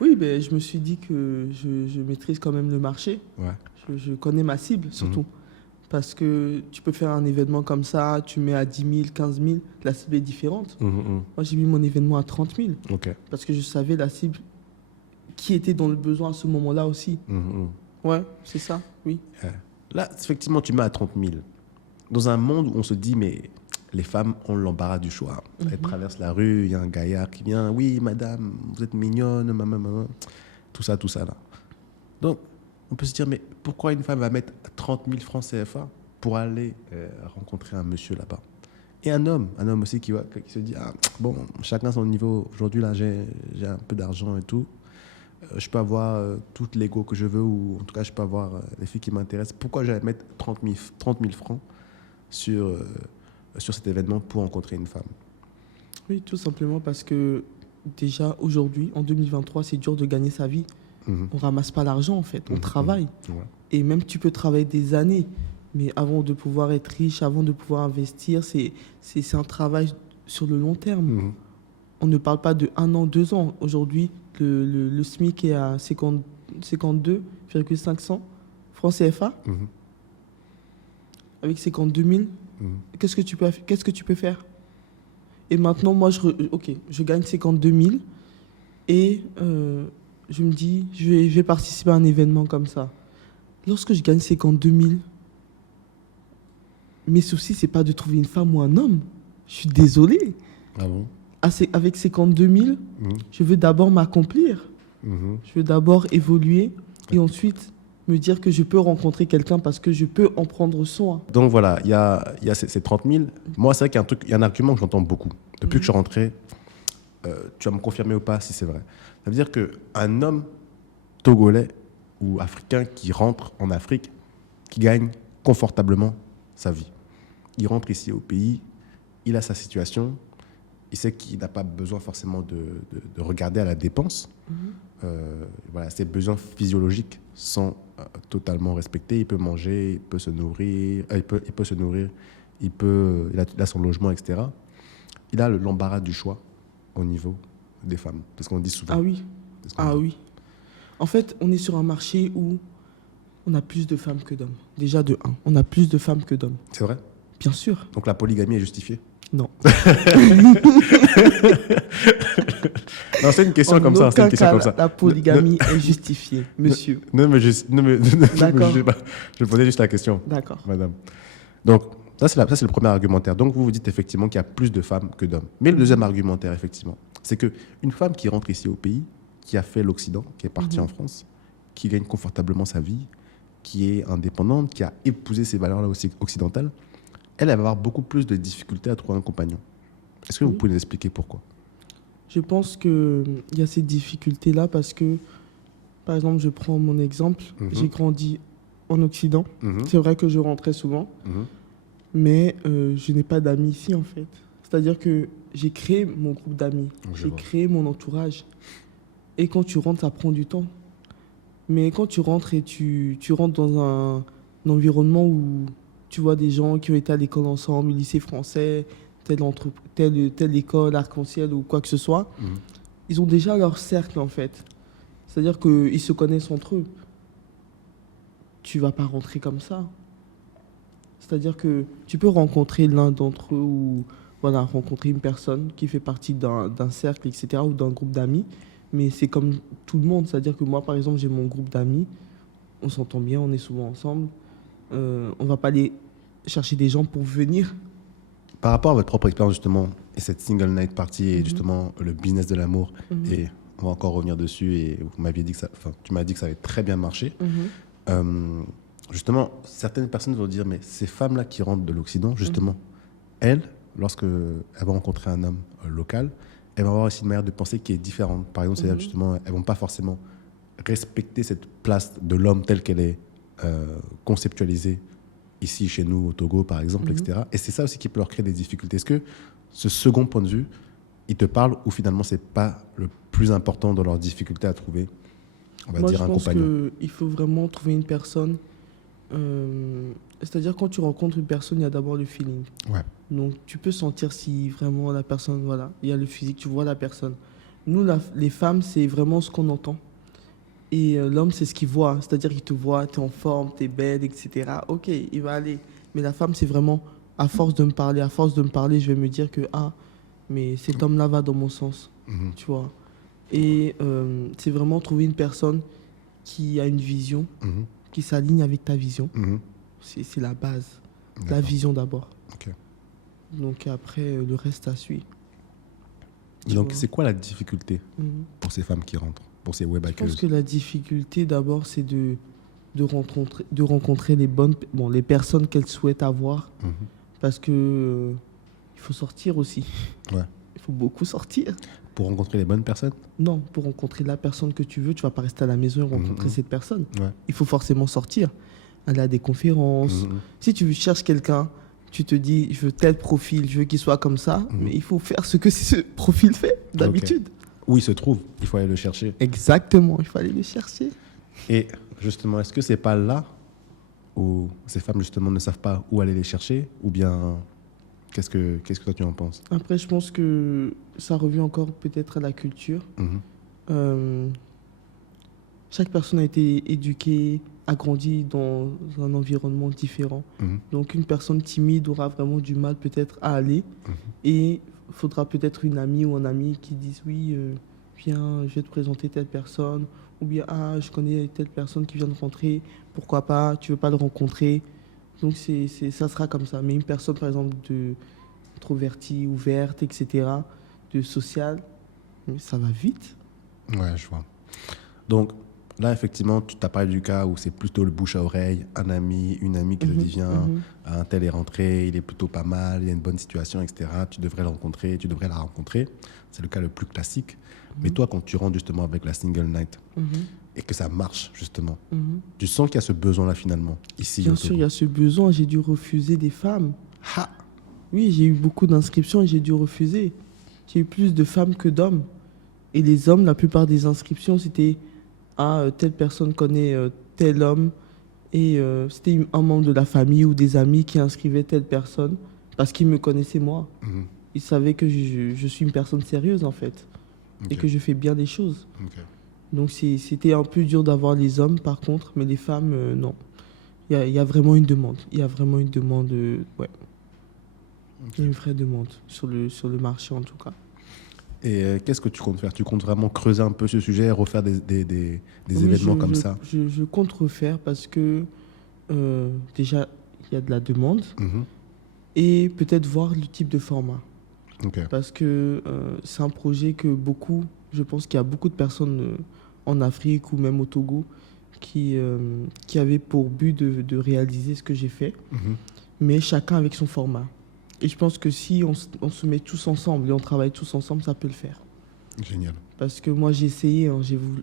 Oui, ben, je me suis dit que je maîtrise quand même le marché. Ouais. Je connais ma cible, surtout. Parce que tu peux faire un événement comme ça, tu mets à 10 000, 15 000, la cible est différente. Moi, j'ai mis mon événement à 30 000. Okay. Parce que je savais la cible qui était dans le besoin à ce moment-là aussi. Ouais, c'est ça, oui. Là, effectivement, tu mets à 30 000. Dans un monde où on se dit, mais les femmes ont l'embarras du choix. Elles traversent la rue, il y a un gaillard qui vient, oui, madame, vous êtes mignonne, maman. Tout ça, là. Donc, on peut se dire, mais pourquoi une femme va mettre 30 000 francs CFA pour aller rencontrer un monsieur là-bas? Et un homme aussi qui se dit, bon, chacun son niveau. Aujourd'hui, là, j'ai un peu d'argent et tout. Je peux avoir toute l'ego que je veux, ou en tout cas, je peux avoir les filles qui m'intéressent. Pourquoi je vais mettre 30 000 francs sur cet événement pour rencontrer une femme? Oui, tout simplement parce que déjà, aujourd'hui, en 2023, c'est dur de gagner sa vie. On ramasse pas l'argent, en fait. On travaille. Ouais. Et même, tu peux travailler des années. Mais avant de pouvoir être riche, avant de pouvoir investir, c'est un travail sur le long terme. On ne parle pas de 1 an, 2 ans. Aujourd'hui, le SMIC est à 52,500 francs CFA. Avec 52 000, qu'est-ce que tu peux faire? Et maintenant, moi, je gagne 52 000 et je me dis, je vais participer à un événement comme ça. Lorsque je gagne 52 000, mes soucis, ce n'est pas de trouver une femme ou un homme. Je suis désolé. Ah bon? Avec 52 000, je veux d'abord m'accomplir. Je veux d'abord évoluer et ensuite me dire que je peux rencontrer quelqu'un parce que je peux en prendre soin. Donc voilà, il y a ces 30 000. Moi, c'est vrai qu'il y a un argument que j'entends beaucoup. Depuis que je suis rentré, tu vas me confirmer ou pas si c'est vrai. Ça veut dire qu'un homme togolais ou africain qui rentre en Afrique, qui gagne confortablement sa vie. Il rentre ici au pays, il a sa situation, il sait qu'il n'a pas besoin forcément de regarder à la dépense. Voilà, ses besoins physiologiques sont totalement respectés. Il peut manger, il peut se nourrir, il a son logement, etc. Il a l'embarras du choix au niveau des femmes. Parce qu'on dit souvent. Ah oui. Oui. En fait, on est sur un marché où on a plus de femmes que d'hommes. Déjà de 1, on a plus de femmes que d'hommes. C'est vrai? Bien sûr. Donc la polygamie est justifiée? Non. Non, c'est une question comme ça. La polygamie est justifiée, monsieur. Je posais juste la question. D'accord. Madame. Donc, ça, c'est le premier argumentaire. Donc, vous dites effectivement qu'il y a plus de femmes que d'hommes. Mais le deuxième argumentaire, effectivement, c'est qu'une femme qui rentre ici au pays, qui a fait l'Occident, qui est partie en France, qui gagne confortablement sa vie, qui est indépendante, qui a épousé ces valeurs-là aussi occidentales, elle va avoir beaucoup plus de difficultés à trouver un compagnon. Est-ce que vous pouvez nous expliquer pourquoi? Je pense qu'il y a ces difficultés-là parce que, par exemple, je prends mon exemple, j'ai grandi en Occident. C'est vrai que je rentrais souvent, mais je n'ai pas d'amis ici, en fait. C'est-à-dire que j'ai créé mon groupe d'amis, j'ai créé mon entourage. Et quand tu rentres, ça prend du temps. Mais quand tu rentres et tu rentres dans un environnement où tu vois des gens qui ont été à l'école ensemble, lycée français, telle école, arc-en-ciel ou quoi que ce soit. Ils ont déjà leur cercle, en fait. C'est-à-dire qu'ils se connaissent entre eux. Tu vas pas rentrer comme ça. C'est-à-dire que tu peux rencontrer l'un d'entre eux ou voilà, rencontrer une personne qui fait partie d'un cercle, etc., ou d'un groupe d'amis. Mais c'est comme tout le monde. C'est-à-dire que moi, par exemple, j'ai mon groupe d'amis. On s'entend bien, on est souvent ensemble. On va pas aller chercher des gens pour venir. Par rapport à votre propre expérience, justement, et cette single night party, et justement le business de l'amour, et on va encore revenir dessus, et vous m'aviez dit que tu m'as dit que ça avait très bien marché. Justement, certaines personnes vont dire, mais ces femmes-là qui rentrent de l'Occident, justement, elles, lorsqu'elles vont rencontrer un homme local, elles vont avoir aussi une manière de penser qui est différente. Par exemple, c'est-à-dire justement, elles ne vont pas forcément respecter cette place de l'homme telle qu'elle est conceptualisée ici, chez nous, au Togo, par exemple, etc. Et c'est ça aussi qui peut leur créer des difficultés. Est-ce que ce second point de vue, il te parle ou finalement, ce n'est pas le plus important dans leurs difficultés à trouver, on va dire, un compagnon? Moi, je pense qu'il faut vraiment trouver une personne. C'est-à-dire, quand tu rencontres une personne, il y a d'abord le feeling. Ouais. Donc, tu peux sentir si vraiment la personne, voilà, il y a le physique, tu vois la personne. Nous, les femmes, c'est vraiment ce qu'on entend. Et l'homme, c'est ce qu'il voit. C'est-à-dire qu'il te voit, tu es en forme, tu es belle, etc. Ok, il va aller. Mais la femme, c'est vraiment, à force de me parler, je vais me dire que, mais cet homme-là va dans mon sens. Tu vois. Et c'est vraiment trouver une personne qui a une vision, qui s'aligne avec ta vision. C'est la base. D'accord. La vision d'abord. Okay. Donc après, le reste, ça suit. Donc, c'est quoi la difficulté pour ces femmes qui rentrent, pour ces web hackers? Je pense que la difficulté, d'abord, c'est de rencontrer les personnes qu'elles souhaitent avoir. Parce que il faut sortir aussi. Ouais. Il faut beaucoup sortir. Pour rencontrer les bonnes personnes? Non, pour rencontrer la personne que tu veux, tu vas pas rester à la maison et rencontrer cette personne. Ouais. Il faut forcément sortir. Aller à des conférences. Si tu cherches quelqu'un, tu te dis, je veux tel profil, je veux qu'il soit comme ça, mais il faut faire ce que ce profil fait d'habitude. Okay. Où il se trouve, il faut aller le chercher. Exactement, il faut aller le chercher. Et justement, est-ce que c'est pas là où ces femmes justement ne savent pas où aller les chercher, ou bien qu'est-ce que toi tu en penses? Après, je pense que ça revient encore peut-être à la culture. Chaque personne a été éduquée, a grandi dans un environnement différent. Donc une personne timide aura vraiment du mal peut-être à aller. Et il faudra peut-être une amie ou un ami qui dise oui, viens, je vais te présenter telle personne. Ou bien, je connais telle personne qui vient de rentrer, pourquoi pas, tu veux pas le rencontrer. Donc ça sera comme ça. Mais une personne par exemple introvertie, ouverte, etc., de sociale, ça va vite. Ouais, je vois. Donc là, effectivement, tu t'as parlé du cas où c'est plutôt le bouche à oreille, un ami, une amie qui te dit viens, un tel est rentré, il est plutôt pas mal, il y a une bonne situation, etc. Tu devrais le rencontrer, tu devrais la rencontrer. C'est le cas le plus classique. Mais toi, quand tu rentres justement avec la single night et que ça marche justement, tu sens qu'il y a ce besoin-là finalement ici. Bien sûr, il y a ce besoin. J'ai dû refuser des femmes. Oui, j'ai eu beaucoup d'inscriptions et j'ai dû refuser. J'ai eu plus de femmes que d'hommes. Et les hommes, la plupart des inscriptions, c'était telle personne connaît tel homme. Et c'était un membre de la famille ou des amis qui inscrivaient telle personne parce qu'ils me connaissaient moi. Ils savaient que je suis une personne sérieuse en fait. Et que je fais bien des choses. Donc c'était un peu dur d'avoir les hommes par contre, mais les femmes, non. Il y a vraiment une demande. Il y a vraiment une demande, ouais. Il y a une vraie demande sur le marché en tout cas. Et qu'est-ce que tu comptes faire? Tu comptes vraiment creuser un peu ce sujet, refaire des événements comme ça? Je compte refaire parce que déjà, il y a de la demande et peut-être voir le type de format. Parce que c'est un projet que je pense qu'il y a beaucoup de personnes en Afrique ou même au Togo qui avaient pour but de réaliser ce que j'ai fait, mais chacun avec son format. Et je pense que si on se met tous ensemble et on travaille tous ensemble, ça peut le faire. Génial. Parce que moi, j'ai essayé,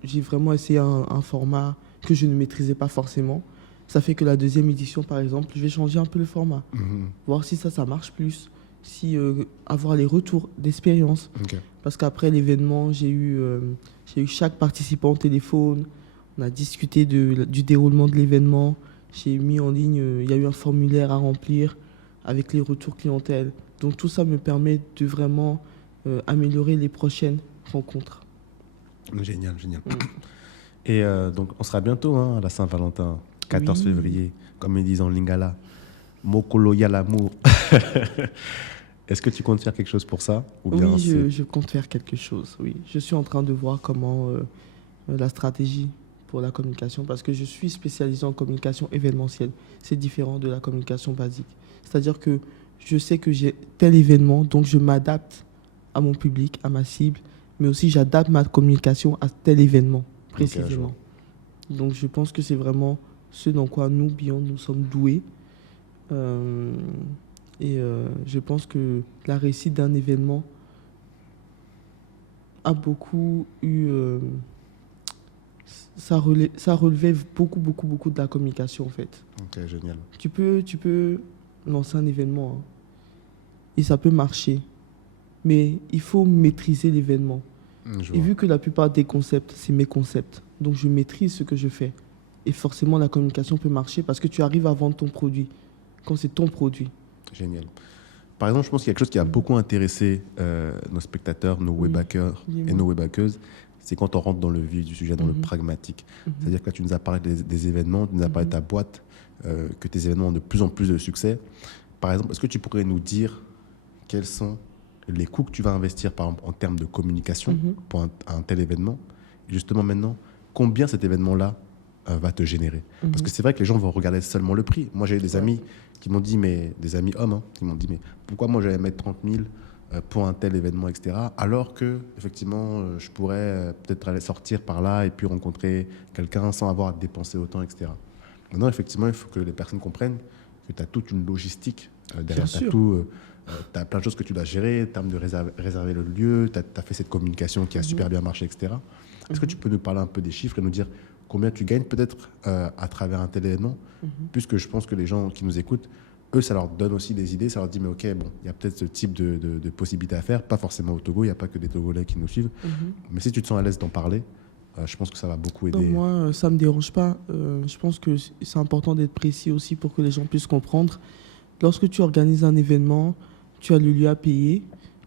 j'ai vraiment essayé un format que je ne maîtrisais pas forcément. Ça fait que la deuxième édition, par exemple, je vais changer un peu le format, voir si ça marche plus. Avoir les retours d'expérience. Parce qu'après l'événement, j'ai eu chaque participant au téléphone. On a discuté du déroulement de l'événement. J'ai mis en ligne, il y a eu un formulaire à remplir avec les retours clientèle. Donc tout ça me permet de vraiment améliorer les prochaines rencontres. Génial, génial. Et donc, on sera bientôt à la Saint-Valentin, 14 février, comme ils disent en lingala. Mokolo yalamu. Est-ce que tu comptes faire quelque chose pour ça ou bien Oui, je compte faire quelque chose, oui. Je suis en train de voir comment la stratégie pour la communication, parce que je suis spécialisé en communication événementielle. C'est différent de la communication basique. C'est-à-dire que je sais que j'ai tel événement, donc je m'adapte à mon public, à ma cible, mais aussi j'adapte ma communication à tel événement, précisément. Okay, donc je pense que c'est vraiment ce dans quoi nous, Beyond, nous sommes doués. Je pense que la réussite d'un événement a beaucoup eu... ça relevait beaucoup de la communication, en fait. Ok, génial. Tu peux lancer un événement et ça peut marcher, mais il faut maîtriser l'événement. Et vu que la plupart des concepts, c'est mes concepts, donc je maîtrise ce que je fais. Et forcément, la communication peut marcher parce que tu arrives à vendre ton produit quand c'est ton produit. Génial. Par exemple, je pense qu'il y a quelque chose qui a beaucoup intéressé nos spectateurs, nos webhackers et nos webhackeuses, c'est quand on rentre dans le vif du sujet, dans le pragmatique. C'est-à-dire que là, tu nous as parlé des événements, tu nous as parlé de ta boîte, que tes événements ont de plus en plus de succès. Par exemple, est-ce que tu pourrais nous dire quels sont les coûts que tu vas investir, par exemple, en termes de communication pour un tel événement? Et justement, maintenant, combien cet événement-là va te générer? Parce que c'est vrai que les gens vont regarder seulement le prix. Moi, j'ai eu des amis qui m'ont dit, des amis hommes, qui m'ont dit, mais pourquoi moi j'allais mettre 30 000 pour un tel événement, etc. Alors que, effectivement, je pourrais peut-être aller sortir par là et puis rencontrer quelqu'un sans avoir à dépenser autant, etc. Maintenant, effectivement, il faut que les personnes comprennent que tu as toute une logistique derrière. Tu as plein de choses que tu dois gérer, tu as de réserver le lieu, tu as fait cette communication qui a super bien marché, etc. Est-ce que tu peux nous parler un peu des chiffres et nous dire combien tu gagnes peut-être à travers un tel événement, puisque je pense que les gens qui nous écoutent, eux, ça leur donne aussi des idées, ça leur dit, mais ok, bon, il y a peut-être ce type de possibilités à faire, pas forcément au Togo, il n'y a pas que des Togolais qui nous suivent, mais si tu te sens à l'aise d'en parler, je pense que ça va beaucoup aider. Non, moi, ça ne me dérange pas. Je pense que c'est important d'être précis aussi pour que les gens puissent comprendre. Lorsque tu organises un événement, tu as le lieu à payer,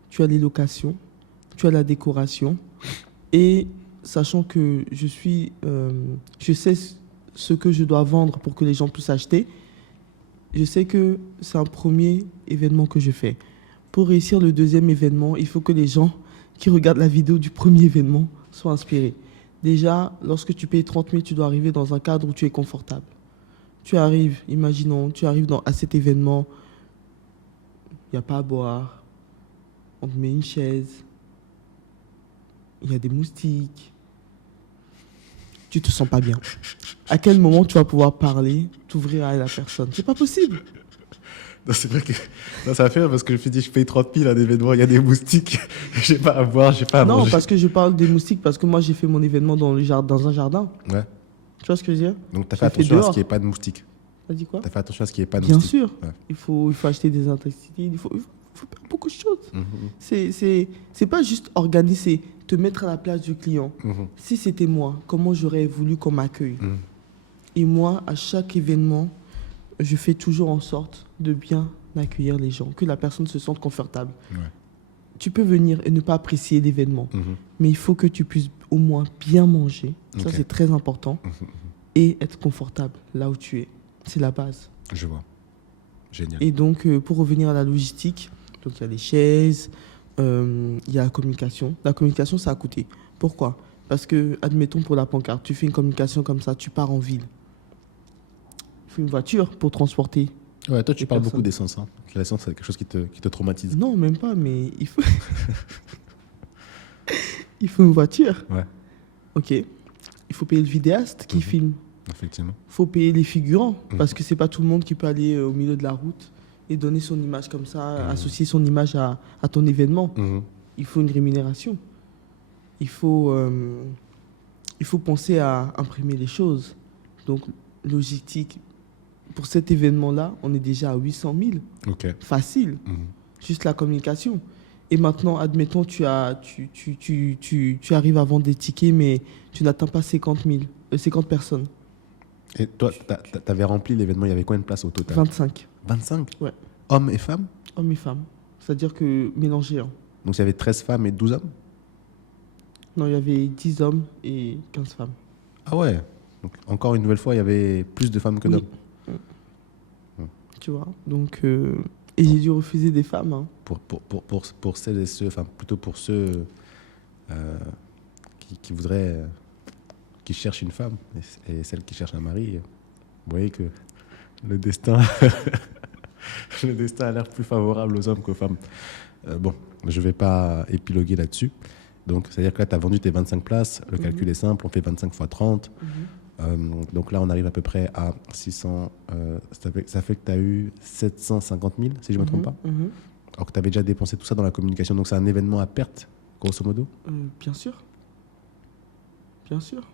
tu as les locations, tu as la décoration, et sachant que je sais ce que je dois vendre pour que les gens puissent acheter, je sais que c'est un premier événement que je fais. Pour réussir le deuxième événement, il faut que les gens qui regardent la vidéo du premier événement soient inspirés. Déjà, lorsque tu payes 30 000, tu dois arriver dans un cadre où tu es confortable. Tu arrives, imaginons, à cet événement, il n'y a pas à boire, on te met une chaise, il y a des moustiques, tu te sens pas bien. À quel moment tu vas pouvoir parler, t'ouvrir à la personne? C'est pas possible. Non, c'est vrai que ça va faire parce que je me suis dit, je paye 30 000 à un événement, il y a des moustiques, j'ai pas à boire, j'ai pas à manger. Non, parce que je parle des moustiques parce que moi j'ai fait mon événement dans un jardin. Ouais. Tu vois ce que je veux dire? Donc tu as fait attention à ce qu'il n'y ait pas de moustiques. T'as dit quoi? Tu as fait attention à ce qu'il n'y ait pas de moustiques. Bien sûr. Ouais. Il faut acheter des insecticides, il faut faire beaucoup de choses. C'est pas juste organiser, te mettre à la place du client. Si c'était moi, comment j'aurais voulu qu'on m'accueille? Et moi, à chaque événement, je fais toujours en sorte de bien accueillir les gens, que la personne se sente confortable. Ouais. Tu peux venir et ne pas apprécier l'événement, mais il faut que tu puisses au moins bien manger. Ça, c'est très important. Et être confortable là où tu es. C'est la base. Je vois. Génial. Et donc, pour revenir à la logistique, donc il y a les chaises, il y a la communication. La communication, ça a coûté. Pourquoi? Parce que, admettons pour la pancarte, tu fais une communication comme ça, tu pars en ville. Il faut une voiture pour transporter. Ouais, toi, tu parles beaucoup d'essence. Hein. L'essence, c'est quelque chose qui te traumatise. Non, même pas, mais il faut... il faut une voiture. Ouais. Ok. Il faut payer le vidéaste qui filme. Effectivement. Il faut payer les figurants, parce que c'est pas tout le monde qui peut aller au milieu de la route et donner son image comme ça, associer son image à ton événement. Il faut une rémunération. Il faut penser à imprimer les choses. Donc, logistique, pour cet événement-là, on est déjà à 800 000. Okay. Facile. Juste la communication. Et maintenant, admettons, tu arrives à vendre des tickets, mais tu n'atteins pas 50 personnes. Et toi, tu avais rempli l'événement, il y avait combien de places au total? 25. 25? Ouais. Hommes et femmes? Hommes et femmes. C'est-à-dire que mélangés. Hein. Donc il y avait 13 femmes et 12 hommes? Non, il y avait 10 hommes et 15 femmes. Ah ouais. Donc encore une nouvelle fois, il y avait plus de femmes que d'hommes. Tu vois. Donc, et j'ai dû refuser des femmes. Hein. Pour celles et ceux, enfin plutôt pour ceux qui voudraient, qui cherchent une femme et celles qui cherchent un mari, vous voyez que le destin, le destin a l'air plus favorable aux hommes qu'aux femmes. Bon, je ne vais pas épiloguer là-dessus. Donc, c'est-à-dire que là, tu as vendu tes 25 places. Le calcul est simple. On fait 25 fois 30. Donc là, on arrive à peu près à 600. Ça fait que tu as eu 750 000, si je ne me trompe pas. Alors que tu avais déjà dépensé tout ça dans la communication. Donc, c'est un événement à perte, grosso modo? Bien sûr. Bien sûr.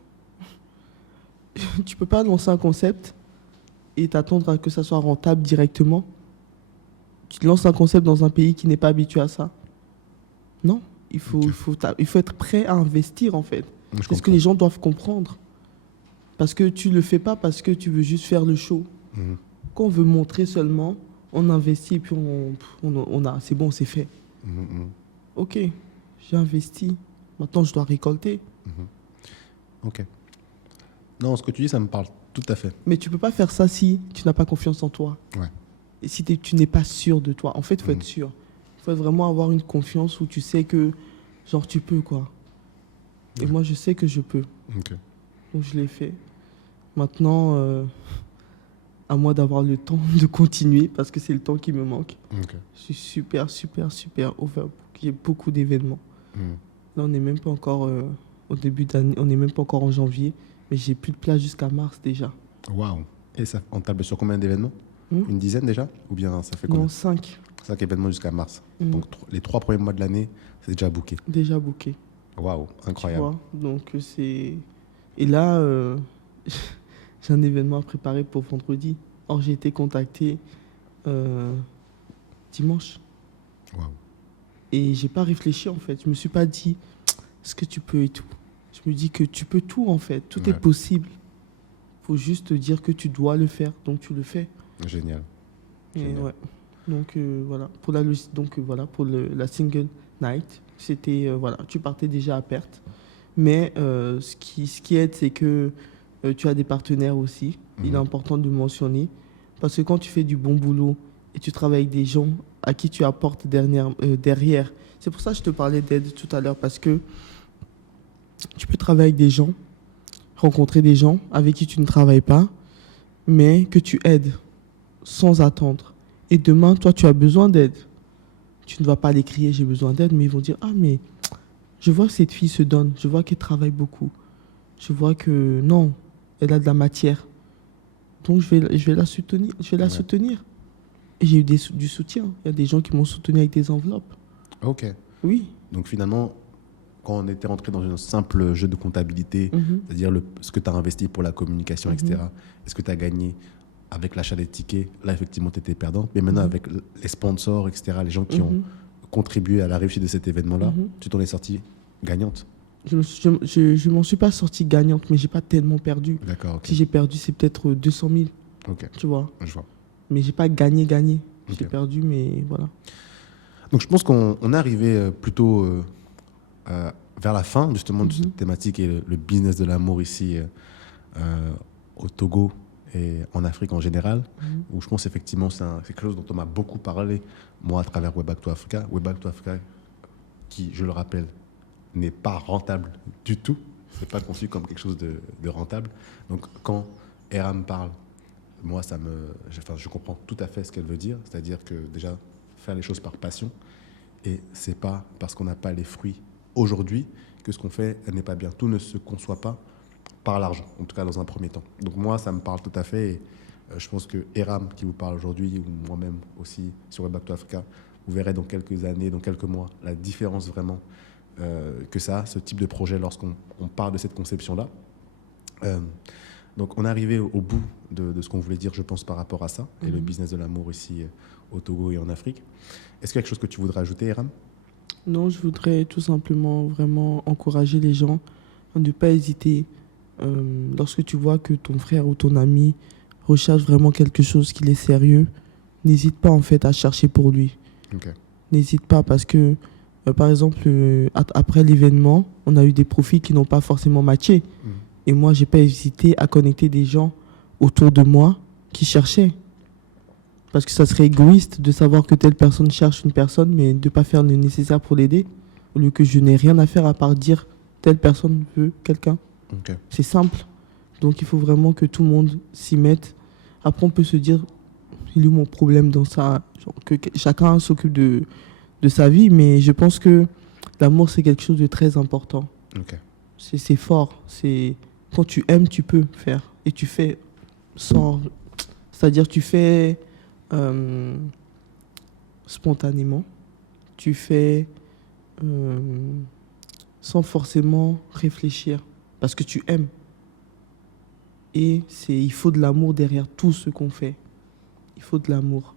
Tu peux pas lancer un concept et t'attendre à que ça soit rentable directement. Tu lances un concept dans un pays qui n'est pas habitué à ça. Non. Il faut être prêt à investir, en fait. C'est ce que les gens doivent comprendre. Parce que tu ne le fais pas parce que tu veux juste faire le show. Quand on veut montrer seulement, on investit et puis c'est bon, c'est fait. Ok, j'ai investi. Maintenant, je dois récolter. Ok. Non, ce que tu dis, ça me parle tout à fait. Mais tu ne peux pas faire ça si tu n'as pas confiance en toi. Ouais. Et si tu n'es pas sûr de toi. En fait, il faut être sûr. Il faut vraiment avoir une confiance où tu sais que, genre, tu peux, quoi. Et moi, je sais que je peux. Ok. Donc, je l'ai fait. Maintenant, à moi d'avoir le temps de continuer, parce que c'est le temps qui me manque. Ok. Je suis super overbook. Il y a beaucoup d'événements. Là, on n'est même pas encore au début d'année. On n'est même pas encore en janvier. Mais j'ai plus de place jusqu'à mars déjà. Waouh. Et ça, on table sur combien d'événements? Une dizaine déjà? Ou bien ça fait combien? Non, 5. 5 événements jusqu'à mars. Donc les 3 premiers mois de l'année, c'est déjà booké. Déjà booké. Waouh, incroyable. Tu vois. Donc c'est... Et là, j'ai un événement à préparer pour vendredi. Or, j'ai été contacté dimanche. Waouh. Et j'ai pas réfléchi, en fait. Je me suis pas dit, est-ce que tu peux et tout. Je me dis que tu peux tout, en fait. Tout est possible. Faut juste te dire que tu dois le faire. Donc, tu le fais. Génial. Ouais. Donc, voilà. Pour la single night, c'était, tu partais déjà à perte. Mais ce qui aide, c'est que tu as des partenaires aussi. Il est important de mentionner. Parce que quand tu fais du bon boulot et tu travailles avec des gens à qui tu apportes derrière. C'est pour ça que je te parlais d'aide tout à l'heure. Parce que tu peux travailler avec des gens, rencontrer des gens avec qui tu ne travailles pas, mais que tu aides sans attendre. Et demain, toi, tu as besoin d'aide. Tu ne vas pas les crier, j'ai besoin d'aide, mais ils vont dire, ah, mais je vois que cette fille se donne, je vois qu'elle travaille beaucoup. Je vois que, non, elle a de la matière. Donc, je vais la soutenir. Et j'ai eu du soutien. Il y a des gens qui m'ont soutenu avec des enveloppes. Ok. Oui. Donc, finalement, quand on était rentré dans un simple jeu de comptabilité, c'est-à-dire ce que tu as investi pour la communication, etc., est-ce que tu as gagné avec l'achat des tickets? Là, effectivement, tu étais perdante. Mais maintenant, avec les sponsors, etc., les gens qui ont contribué à la réussite de cet événement-là, tu t'en es sortie gagnante? Je m'en suis pas sortie gagnante, mais j'ai pas tellement perdu. D'accord. Okay. Si j'ai perdu, c'est peut-être 200 000. Ok. Tu vois. Je vois. Mais j'ai pas gagné. Okay. J'ai perdu, mais voilà. Donc, je pense qu'on est arrivé plutôt vers la fin, justement, de cette thématique et le business de l'amour ici au Togo et en Afrique en général, où je pense effectivement c'est quelque chose dont on m'a beaucoup parlé, moi, à travers Way Back to Africa. Way Back to Africa, qui, je le rappelle, n'est pas rentable du tout. C'est pas conçu comme quelque chose de rentable. Donc, quand Eram parle, moi, je comprends tout à fait ce qu'elle veut dire. C'est-à-dire que déjà, faire les choses par passion. Et c'est pas parce qu'on n'a pas les fruits aujourd'hui que ce qu'on fait n'est pas bien. Tout ne se conçoit pas par l'argent, en tout cas dans un premier temps. Donc moi, ça me parle tout à fait. Et je pense que Eram, qui vous parle aujourd'hui, ou moi-même aussi sur Way Back to Africa, vous verrez dans quelques années, dans quelques mois, la différence vraiment que ça a, ce type de projet, lorsqu'on part de cette conception-là. Donc on est arrivé au bout de ce qu'on voulait dire, je pense, par rapport à ça, et le business de l'amour ici au Togo et en Afrique. Est-ce qu'il y a quelque chose que tu voudrais ajouter, Eram? Non, je voudrais tout simplement vraiment encourager les gens à ne pas hésiter lorsque tu vois que ton frère ou ton ami recherche vraiment quelque chose qui est sérieux, n'hésite pas en fait à chercher pour lui. Ok. N'hésite pas parce que, par exemple, après l'événement, on a eu des profils qui n'ont pas forcément matché. Et moi, j'ai pas hésité à connecter des gens autour de moi qui cherchaient. Parce que ça serait égoïste de savoir que telle personne cherche une personne, mais de ne pas faire le nécessaire pour l'aider, au lieu que je n'ai rien à faire à part dire telle personne veut quelqu'un. Ok. C'est simple. Donc il faut vraiment que tout le monde s'y mette. Après, on peut se dire, il est où mon problème dans ça? Genre, que chacun s'occupe de sa vie, mais je pense que l'amour, c'est quelque chose de très important. Ok. C'est fort. Quand tu aimes, tu peux faire. Et tu fais sans... C'est-à-dire, tu fais spontanément. Tu fais sans forcément réfléchir. Parce que tu aimes. Et il faut de l'amour derrière tout ce qu'on fait. Il faut de l'amour.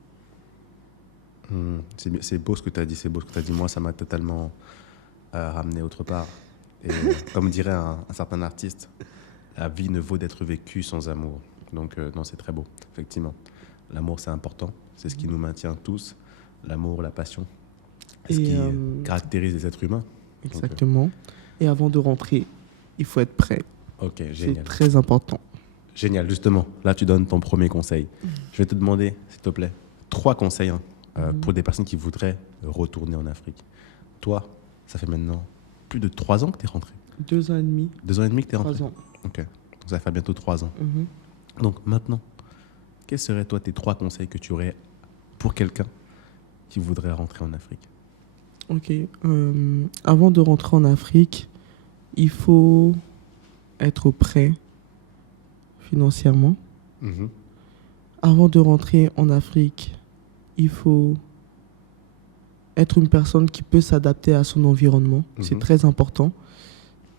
C'est beau ce que tu as dit, c'est beau ce que tu as dit. Moi, ça m'a totalement ramené autre part. Et comme dirait un certain artiste, la vie ne vaut d'être vécue sans amour. Donc, non, c'est très beau, effectivement. L'amour, c'est important. C'est ce qui nous maintient tous. L'amour, la passion. C'est ce qui caractérise les êtres humains. Exactement. Donc, et avant de rentrer, il faut être prêt. Ok, génial. C'est très important. Génial, justement. Là, tu donnes ton premier conseil. Je vais te demander, s'il te plaît, 3 conseils pour des personnes qui voudraient retourner en Afrique. Toi, ça fait maintenant plus de 3 ans que tu es rentré. 2 ans et demi. 2 ans et demi que tu es rentré. 3 ans. Ok. Donc, ça fait bientôt 3 ans. Donc, maintenant, quels seraient, toi, tes 3 conseils que tu aurais pour quelqu'un qui voudrait rentrer en Afrique? Ok. Avant de rentrer en Afrique, il faut être prêt financièrement. Avant de rentrer en Afrique, il faut être une personne qui peut s'adapter à son environnement. C'est très important.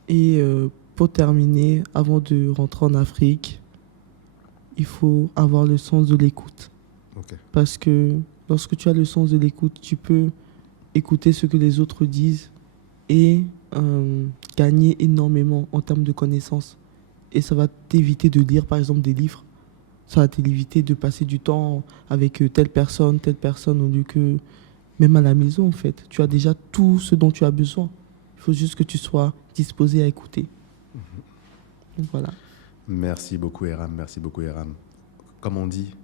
Et pour terminer, avant de rentrer en Afrique, il faut avoir le sens de l'écoute. Okay. Parce que lorsque tu as le sens de l'écoute, tu peux écouter ce que les autres disent et gagner énormément en termes de connaissances. Et ça va t'éviter de lire, par exemple, des livres. Ça va t'éviter de passer du temps avec telle personne, au lieu que même à la maison, en fait. Tu as déjà tout ce dont tu as besoin. Il faut juste que tu sois disposé à écouter. Donc, voilà. Merci beaucoup, Eram. Merci beaucoup, Eram. Comme on dit,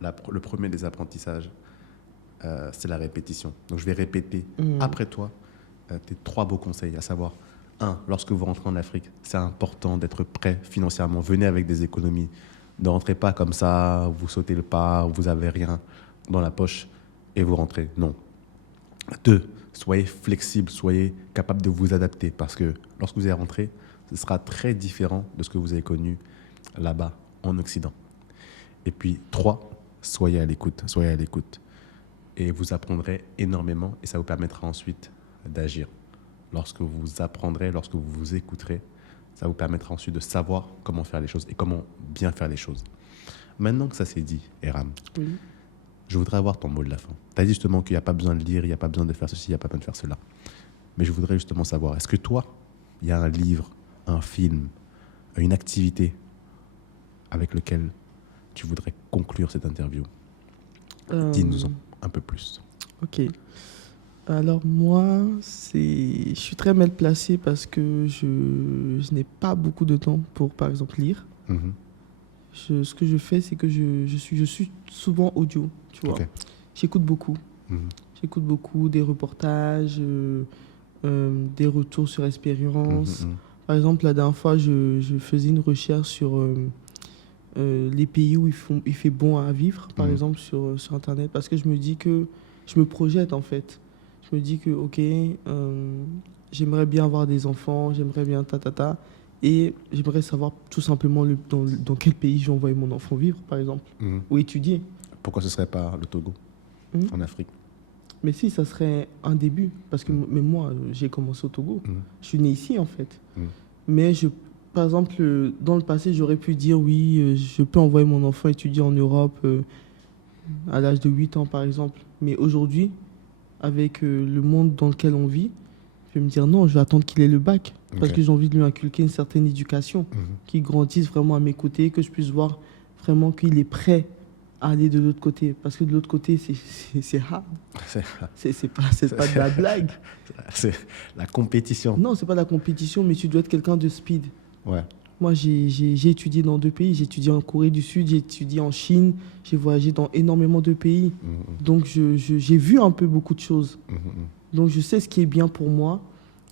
le premier des apprentissages, c'est la répétition. Donc, je vais répéter après toi tes 3 beaux conseils, à savoir, 1, lorsque vous rentrez en Afrique, c'est important d'être prêt financièrement. Venez avec des économies. Ne rentrez pas comme ça, vous sautez le pas, vous n'avez rien dans la poche et vous rentrez. Non. 2, soyez flexible, soyez capable de vous adapter parce que lorsque vous allez rentrer, ce sera très différent de ce que vous avez connu là-bas en Occident. Et puis 3, soyez à l'écoute. Soyez à l'écoute. Et vous apprendrez énormément et ça vous permettra ensuite d'agir. Lorsque vous apprendrez, lorsque vous vous écouterez, ça vous permettra ensuite de savoir comment faire les choses et comment bien faire les choses. Maintenant que ça s'est dit, Eram, je voudrais avoir ton mot de la fin. Tu as dit justement qu'il n'y a pas besoin de lire, il n'y a pas besoin de faire ceci, il n'y a pas besoin de faire cela. Mais je voudrais justement savoir, est-ce que toi, il y a un livre, un film, une activité avec lequel tu voudrais conclure cette interview? Dis-nous-en un peu plus. Ok. Alors moi, je suis très mal placé parce que je n'ai pas beaucoup de temps pour, par exemple, lire. Ce que je fais, c'est que je suis souvent audio, tu vois. Okay. J'écoute beaucoup. J'écoute beaucoup des reportages, des retours sur expérience. Par exemple, la dernière fois, je faisais une recherche sur les pays où il fait bon à vivre, par exemple, sur Internet, parce que je me dis que je me projette, en fait. Je me dis que, ok, j'aimerais bien avoir des enfants, j'aimerais bien et j'aimerais savoir tout simplement dans quel pays je vais envoyer mon enfant vivre, par exemple, ou étudier. Pourquoi ce ne serait pas le Togo, en Afrique? Mais si, ça serait un début, parce que même moi, j'ai commencé au Togo. Je suis né ici, en fait. Mais par exemple, dans le passé, j'aurais pu dire, oui, je peux envoyer mon enfant étudier en Europe à l'âge de 8 ans, par exemple. Mais aujourd'hui, avec le monde dans lequel on vit, je vais me dire non, je vais attendre qu'il ait le bac. Parce Ok. que j'ai envie de lui inculquer une certaine éducation, qu'il grandisse vraiment à mes côtés, que je puisse voir vraiment qu'il est prêt à aller de l'autre côté. Parce que de l'autre côté, c'est hard. C'est C'est pas de la blague. c'est la compétition. Non, c'est pas de la compétition, mais tu dois être quelqu'un de speed. Ouais. Moi, j'ai étudié dans 2 pays. J'ai étudié en Corée du Sud, j'ai étudié en Chine. J'ai voyagé dans énormément de pays. Donc, j'ai vu un peu beaucoup de choses. Donc, je sais ce qui est bien pour moi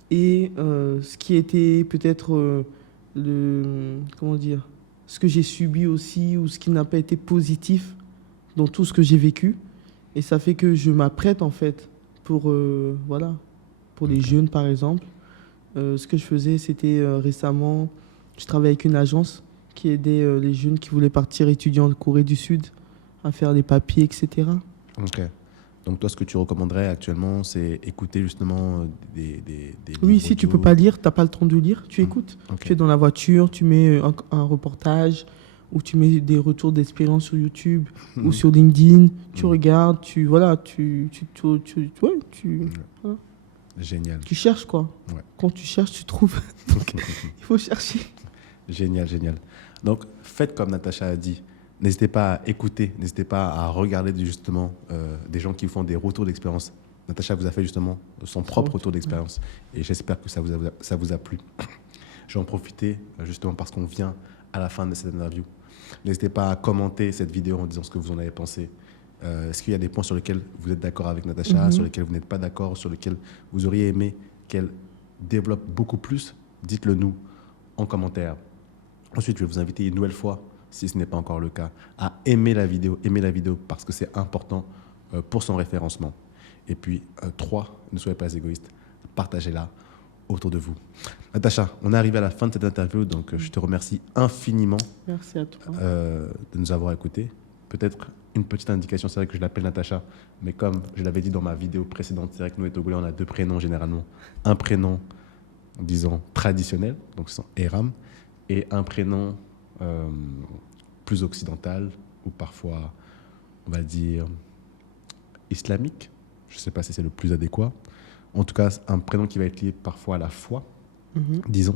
et ce qui était peut-être comment dire, ce que j'ai subi aussi ou ce qui n'a pas été positif dans tout ce que j'ai vécu. Et ça fait que je m'apprête, en fait, pour, voilà, pour les jeunes, par exemple. Ce que je faisais, c'était récemment, je travaillais avec une agence qui aidait les jeunes qui voulaient partir étudier en Corée du Sud à faire les papiers, etc. Ok. Donc toi, ce que tu recommanderais actuellement, c'est écouter justement des Oui, livres si tu audio. peux pas lire, tu n'as pas le temps de lire, tu écoutes. Ok. Tu es dans la voiture, tu mets un reportage ou tu mets des retours d'expérience sur YouTube ou sur LinkedIn. Tu regardes, voilà, voilà. Génial. Tu cherches quoi. Ouais. Quand tu cherches, tu trouves. Donc, il faut chercher. Génial, génial. Donc, faites comme Natacha a dit. N'hésitez pas à écouter, n'hésitez pas à regarder justement des gens qui font des retours d'expérience. Natacha vous a fait justement son propre retour d'expérience et j'espère que ça vous a plu. Je vais en profiter justement parce qu'on vient à la fin de cette interview. N'hésitez pas à commenter cette vidéo en disant ce que vous en avez pensé. Est-ce qu'il y a des points sur lesquels vous êtes d'accord avec Natacha, sur lesquels vous n'êtes pas d'accord, sur lesquels vous auriez aimé qu'elle développe beaucoup plus? Dites-le nous en commentaire. Ensuite, je vais vous inviter une nouvelle fois, si ce n'est pas encore le cas, à aimer la vidéo parce que c'est important pour son référencement. Et puis, 3, ne soyez pas égoïste, partagez-la autour de vous. Natacha, on est arrivé à la fin de cette interview, donc je te remercie infiniment Merci à toi. de nous avoir écoutés. Peut-être une petite indication, c'est vrai que je l'appelle Natacha, mais comme je l'avais dit dans ma vidéo précédente, c'est vrai que nous, les Togolais, on a 2 prénoms généralement. Un prénom, disons, traditionnel, donc c'est Eram, et un prénom plus occidental, ou parfois, on va dire, islamique. Je ne sais pas si c'est le plus adéquat. En tout cas, un prénom qui va être lié parfois à la foi, disons.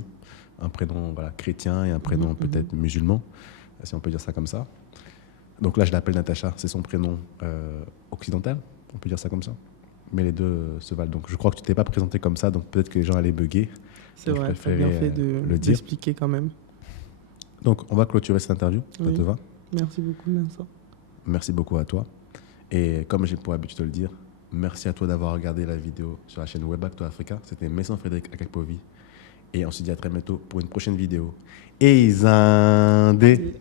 Un prénom voilà, chrétien et un prénom peut-être musulman, si on peut dire ça comme ça. Donc là, je l'appelle Natacha, c'est son prénom occidental, on peut dire ça comme ça. Mais les deux se valent. Donc je crois que tu t'es pas présenté comme ça, donc peut-être que les gens allaient bugger. C'est vrai, tu as bien fait d'expliquer quand même. Donc on va clôturer cette interview, ça te va? Merci beaucoup, Mensa. Merci beaucoup à toi. Et comme j'ai pour habitude de le dire, merci à toi d'avoir regardé la vidéo sur la chaîne Webacto Africa. C'était Messan Frédéric Akakpovi. Et on se dit à très bientôt pour une prochaine vidéo. Et Zindé